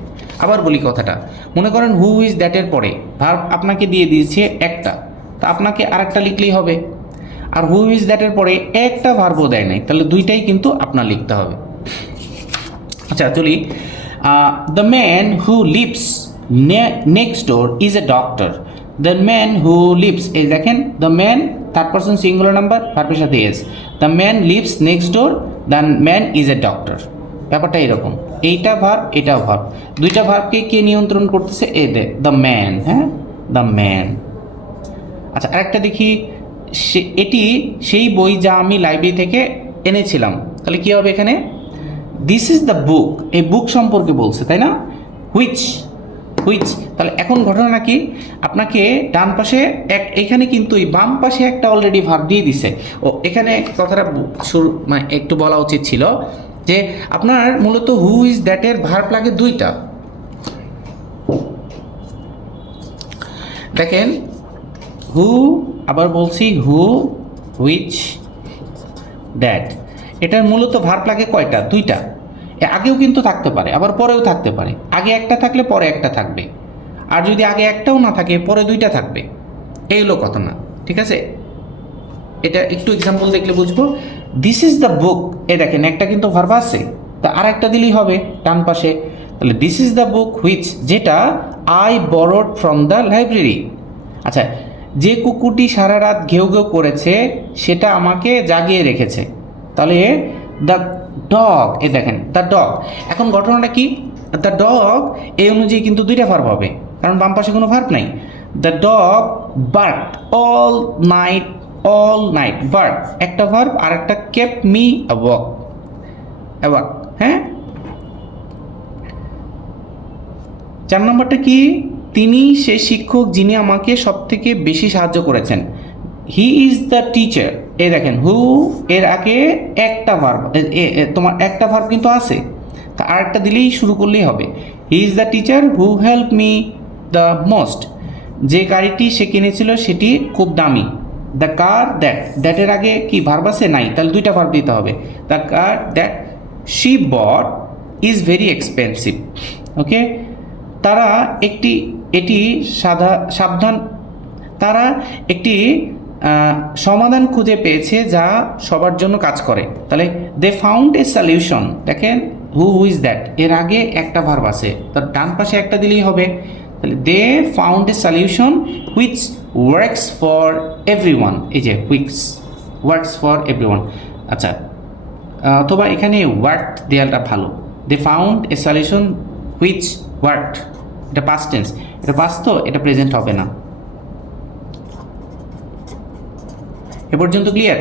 আবার বলি কথাটা, মনে করেন হু ইজ দ্যাটের পরে ভার্ব আপনাকে দিয়ে দিয়েছে একটা, তা আপনাকে আরেকটা লিখলেই হবে। আর হু ইজ দ্যাটের পরে একটা ভার্বও দেয় নাই, তাহলে 2টাই কিন্তু আপনার লিখতে হবে। আচ্ছা চলি, the man who lives next door is a doctor. The man who lives, এই দেখেন the man third person singular number, ভার্বের সাথে S, the man lives next door, the man is a doctor. ব্যাপারটা এরকম, এইটা ভার্ব এটাও ভার্ব, 2টা ভার্বকে কে নিয়ন্ত্রণ করতেছে, দ্য ম্যান, হ্যাঁ, দ্য ম্যান। আচ্ছা, আরেকটা দেখি, এটি সেই বই যা আমি লাইব্রেরি থেকে এনেছিলাম, তাহলে কী হবে এখানে, দিস ইজ দ্য বুক, এই বুক সম্পর্কে বলছে, তাই না, হুইচ, তাহলে এখন ঘটনা কি, আপনাকে ডান পাশে এখানে কিন্তু এই বাম পাশে একটা অলরেডি ভার্ব দিয়ে দিছে। ও এখানে কথাটা শুরু মানে একটু বলা উচিত ছিল যে আপনার মূলত হু ইজ দ্যাটের ভার্ব লাগে 2টা। দেখেন হু, আবার বলছি হু, হুইচ, দ্যাট, এটার মূলত ভার্ব লাগে কয়টা, 2টা। আগেও কিন্তু থাকতে পারে, আবার পরেও থাকতে পারে, আগে একটা থাকলে পরে একটা থাকবে, আর যদি আগে একটাও না থাকে পরে 2টা থাকবে, এই হলো কথা না, ঠিক আছে। এটা একটু এক্সাম্পল দেখলে বুঝবো। দিস ইজ দ্য বুক, এ দেখেন একটা কিন্তু ভার্ব আছে, তা আর একটা দিলেই হবে ডান পাশে, তাহলে this is the book which, যেটা I borrowed from the library. আচ্ছা, যে কুকুরটি সারা রাত ঘেউ ঘেউ করেছে সেটা আমাকে জাগিয়ে রেখেছে, তাহলে দ্য ডগ, এ দেখেন দ্য ডগ। এখন ঘটনাটা কি, দ্য ডগ এই অনুযায়ী কিন্তু দুইটা ভার্ব হবে, কারণ বাম পাশে কোনো ভার্ব নাই। The dog barked all night, bark একটা ভার্ব, আর একটা কেপ্ট মি অ্যাওয়াক, হ্যাঁ। 4 নম্বরটা কি, তিনি সেই শিক্ষক যিনি আমাকে সব থেকে বেশি সাহায্য করেছেন। হি ইজ দ্য টিচার, এ দেখেন হু এর আগে একটা ভার্ব, তোমার একটা ভার্ব কিন্তু আছে, তা আর একটা দিলেই শুরু করলেই হবে। হি is the teacher who help me the most, যে গাড়িটি সে কিনেছিল সেটি খুব দামি। দ্য কার দ্যাটের আগে কি ভার্ব আছে, নাই, তাহলে দুইটা ভার্ব দিতে হবে। The car that she bought is very expensive. Okay, তারা একটি সমাধান খুঁজে পেয়েছে যা সবার জন্য কাজ করে। তাহলে দে ফাউন্ড এ সলিউশন, দেখেন হু ইজ দ্যাট এর আগে একটা ভার্ব আছে, তার ডান পাশে একটা দিলেই হবে। তাহলে they found a solution which works for everyone, এই যে ওয়ার্কস ফর এভরিওয়ান। আচ্ছা, অথবা এখানে ওয়ার্ক দেয়ালটা ভালো, they found a solution which worked, এটা পাস্ট টেন্স, এটা পাস্ট তো এটা প্রেজেন্ট হবে না। এ পর্যন্ত ক্লিয়ার?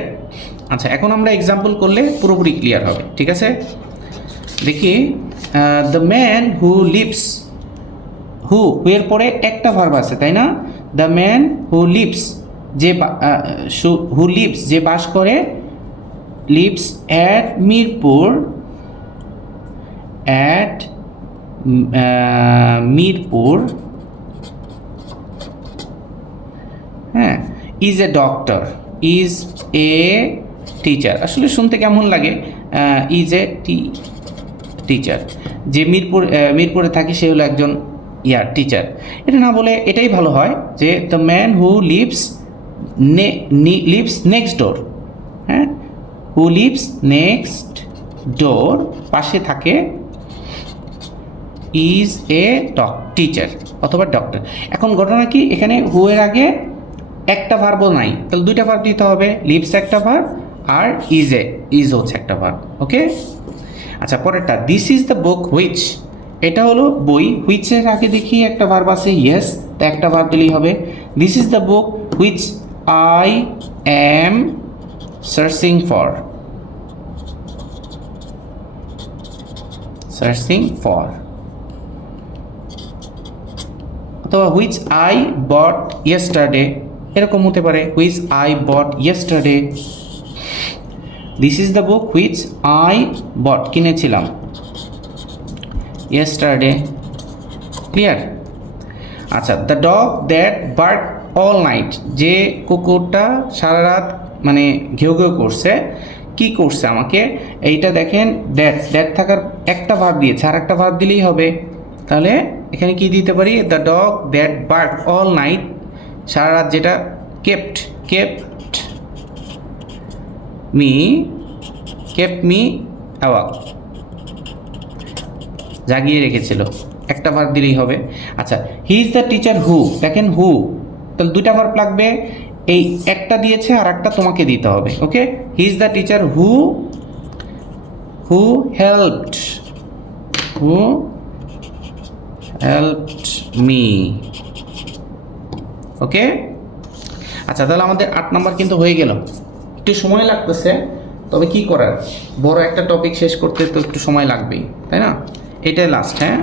আচ্ছা, এখন আমরা এক্সাম্পল করলে পুরোপুরি ক্লিয়ার হবে, ঠিক আছে। দেখি, দ্য ম্যান হু লিভস, হু এর পরে একটা ভার্ব আছে, তাই না? দ্য ম্যান হু লিভস, যে বাস করে, লিভস অ্যাট মিরপুর, হ্যাঁ, is a doctor, is a teacher, আসলে শুনতে কেমন লাগে, ইজ এ টিচার, যে মিরপুরে থাকে সে হলো একজন টিচার। এটা না বলে এটাই ভালো হয় যে the man who lives next door, হ্যাঁ, হু লিভস নেক্সট ডোর, পাশে থাকে, ইজ এ টিচার অথবা ডক্টর। এখন ঘটনা কি, এখানে হু এর আগে একটা ভার্বও নাই, তাহলে দুইটা ভার্ব দিতে হবে, লিভস একটা ভার্ব আর ইজ হচ্ছে একটা ভার্ব। ওকে, আচ্ছা পরেরটা, this is the book which, এটা হলো বই, হুইচের আগে দেখি একটা ভার্ব আছে, ইয়েস, তা একটা ভার্ব দিলেই হবে। This is the book which I am searching for, অথবা হুইচ আই বট ইয়েস্টারডে, এরকম হতে পারে, which I bought yesterday. This is the book which I bought, কিনেছিলাম, ইয়েস্টারডে। ক্লিয়ার? আচ্ছা, the dog that bark all night, যে কুকুরটা সারা রাত মানে ঘেউ ঘেউ করছে, কি করছে আমাকে, এইটা দেখেন দ্যাট থাকার একটা ভার্ব দিয়েছে, আর একটা ভার্ব দিলেই হবে। তাহলে এখানে কি দিতে পারি, the dog that bark all night, সারা রাত যেটা কেপ্ট মি অ্যাওয়াক, জাগিয়ে রেখেছিল, একটা ভার্ব দিলেই হবে। আচ্ছা, হি ইজ দ্য টিচার হু, দেখেন হু, তাহলে দুইটা ভার্ব লাগবে, এই একটা দিয়েছে আর একটা তোমাকে দিতে হবে। Okay, he is the teacher who helped me. Okay, আচ্ছা তাহলে আমাদের 8 নম্বর কিন্তু হয়ে গেল, একটু সময় লাগতেছে, তবে কি করার, বড় একটা টপিক শেষ করতে তো একটু সময় লাগবেই, তাই না? এটাই লাস্ট, হ্যাঁ।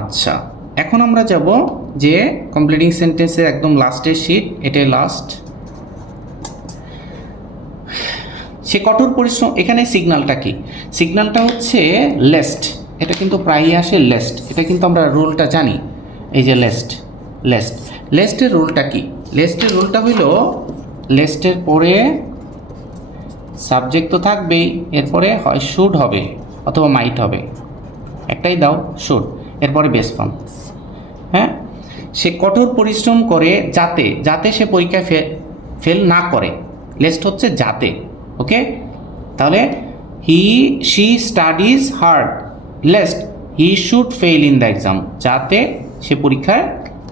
আচ্ছা, এখন আমরা যাব যে কমপ্লিটিং সেন্টেন্সের একদম লাস্টের শীট, এটাই লাস্ট। সে কঠোর পরিশ্রম, এখানে সিগন্যালটা কি, সিগন্যালটা হচ্ছে লেস্ট, এটা কিন্তু প্রায়ই আসে লেস্ট, এটা কিন্তু আমরা রুলটা জানি, এই যে লেস্টের রুলটা কি, লেস্টের রুলটা হইল, লেস্টের পরে সাবজেক্ট তো থাকবেই, এরপরে হয় শুড হবে অথবা মাইট হবে, একটাই দাও শুড, এরপরে বেস ফর্ম। হ্যাঁ, সে কঠোর পরিশ্রম করে যাতে সে পরীক্ষায় ফেল না করে, লেস্ট হচ্ছে যাতে। ওকে, তাহলে she studies hard, least he should fail in the exam, যাতে সে পরীক্ষায়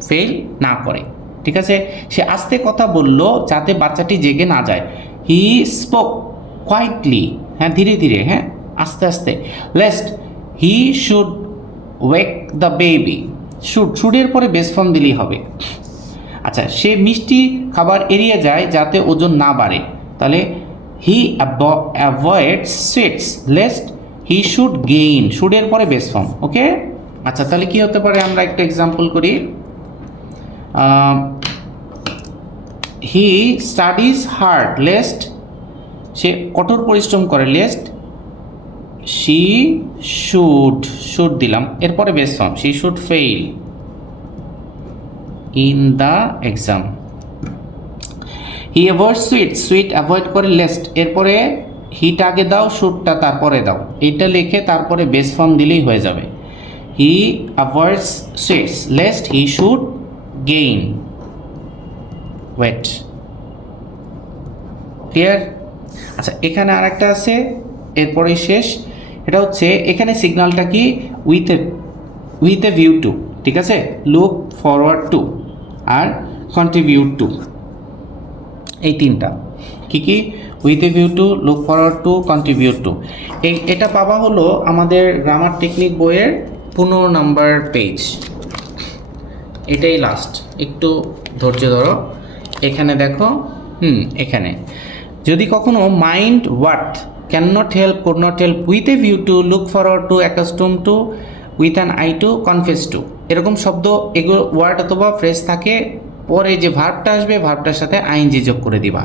ফেল না করে। ঠিক আছে, সে আস্তে কথা বলল যাতে বাচ্চাটি জেগে না যায়, হি স্পোক কোয়াইটলি, হ্যাঁ ধীরে ধীরে, হ্যাঁ আস্তে আস্তে। Lest he should wake the baby, শুডের পরে বেস ফর্ম দিলেই হবে। আচ্ছা, সে মিষ্টি খাবার এড়িয়ে যায় যাতে ওজন না বাড়ে, তাহলে he avoids sweets, lest he should gain, শুডের পরে বেস ফর্ম। ওকে, আচ্ছা তাহলে কি হতে পারে, আমরা একটা এক্সাম্পল করি। হি স্টাডিজ হার্ড, লেস্ট সে কঠোর পরিশ্রম করে, লেস্ট শি শুড দিলাম, এরপরে base form, she should fail in the exam. He avoid sweet avoid করে, লেস্ট এরপরে হিটা আগে দাও, শুডটা তারপরে দাও, এইটা লিখে তারপরে বেস ফর্ম দিলেই হয়ে যাবে। He avoids sweets, lest he should gain weight. Clear? আচ্ছা, এখানে আর একটা আছে, এরপরেই শেষ। এটা হচ্ছে এখানে সিগন্যালটা কি, উইথ এ ভিউ টু, ঠিক আছে, লুক ফরওয়ার্ড টু আর কন্ট্রিবিউট টু, এই তিনটা কি কি, with a view to, look forward to, contribute to. এটা পাবা হলো আমাদের গ্রামার টেকনিক বইয়ের 15 নম্বর পেজ, এটাই লাস্ট, একটু ধৈর্য ধরো। এখানে দেখো, এখানে যদি কখনো mind what, can not help, could not help, with a view to, look forward to, accustom to, with an eye to, confess to, এরকম শব্দ, এগুলো ওয়ার্ড অথবা ফ্রেজ থাকে, পরে যে ভার্বটা আসবে ভার্বটার সাথে আইএনজি যোগ করে দিবা,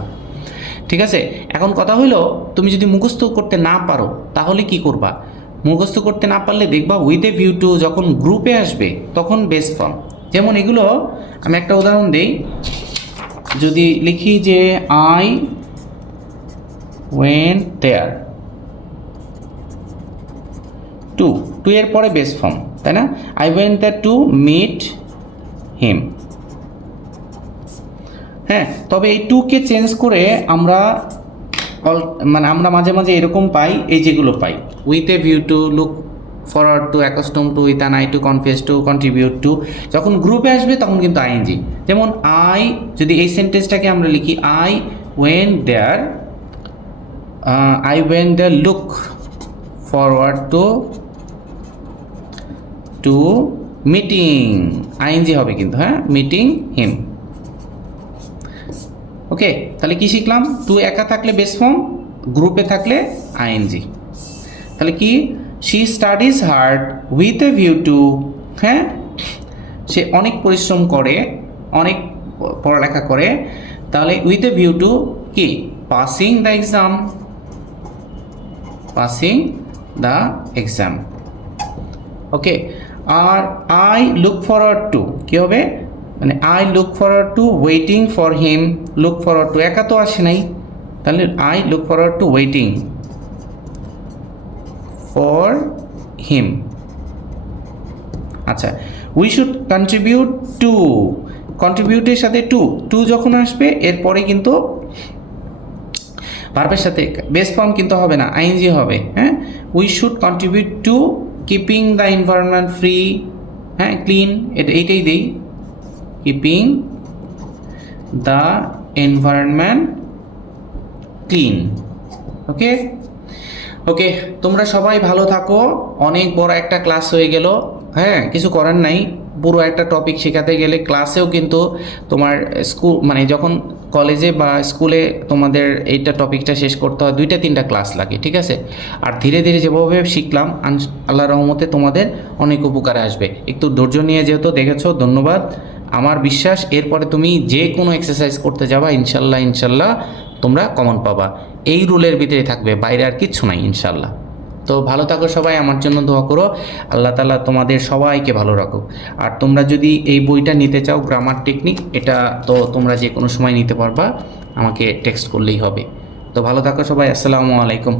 ঠিক আছে। এখন কথা হইলো, তুমি যদি মুখস্থ করতে না পারো তাহলে কি করবা, মুখস্থ করতে না পারলে দেখবা উইথ এ ভিউ টু যখন গ্রুপে আসবে তখন বেস ফর্ম। যেমন এগুলো আমি একটা উদাহরণ দিই, যদি লিখি যে আই ওয়েন্ট দেয়ার, টু এর পরে বেস ফর্ম, তাই না, I went there to meet him. হ্যাঁ, তবে এই টুকে চেঞ্জ করে আমরা মানে আমরা মাঝে মাঝে এরকম পাই, এই যেগুলো পাই, with a view to, look forward to, accustom to, with an eye to, confess to, contribute to, যখন গ্রুপে আসবে তখন কিন্তু আইএনজি। যেমন আই, যদি এই সেন্টেন্সটাকে আমরা লিখি I went there, look forward to meeting, ING হবে কিন্তু, হ্যাঁ, মিটিং হিম। ওকে, তাহলে কি শিখলাম, টু একা থাকলে বেস ফর্ম, গ্রুপে থাকলে আইএনজি। তাহলে কি, she studies hard with a view to, হ্যাঁ সে অনেক পরিশ্রম করে, অনেক পড়ালেখা করে, তাহলে উইথ এ ভিউ টু কি, পাসিং দ্য এক্সাম, ওকে। আর আই লুক ফরওয়ার্ড টু কি হবে, মানে I look forward to waiting for him, look forward to একা তো আসে নাই, তাহলে I look forward to waiting for him. আচ্ছা, উই শুড কন্ট্রিবিউট টু, কন্ট্রিবিউটের সাথে টু যখন আসবে এরপরে কিন্তু ভার্বের সাথে বেস ফর্ম কিন্তু হবে না, আইএনজি হবে, হ্যাঁ। We should contribute two keeping the environment free, হ্যাঁ ক্লিন, এইটাই দেই, কিপিং দ্য এনভায়রনমেন্ট ক্লিন। ওকে, তোমরা সবাই ভালো থাকো। অনেক বড় একটা ক্লাস হয়ে গেল, হ্যাঁ কিছু করার নাই, পুরো একটা টপিক শেখাতে গেলে ক্লাসেও কিন্তু তোমার স্কুল মানে যখন কলেজে বা স্কুলে তোমাদের এইটা টপিকটা শেষ করতে হয় 2-3টা ক্লাস লাগে, ঠিক আছে। আর ধীরে ধীরে যেভাবে শিখলাম আল্লাহর রহমতে তোমাদের অনেক উপকারে আসবে। একটু ধৈর্য নিয়ে যেহেতু দেখেছো, ধন্যবাদ। আমার বিশ্বাস এরপরে তুমি যে কোনো এক্সারসাইজ করতে যাবা ইনশাল্লাহ তোমরা কমন পাবা। এই রুলের ভিতরে থাকবে, বাইরে আর কিচ্ছু নাই ইনশাল্লাহ। তো ভালো থাকো সবাই, আমার জন্য দোয়া করো, আল্লাহ তাআলা তোমাদের সবাইকে ভালো রাখো। আর তোমরা যদি এই বইটা নিতে চাও গ্রামার টেকনিক, এটা তো তোমরা যে কোনো সময় নিতে পারবা, আমাকে টেক্সট করলেই হবে। তো ভালো থাকো সবাই, আসসালামু আলাইকুম।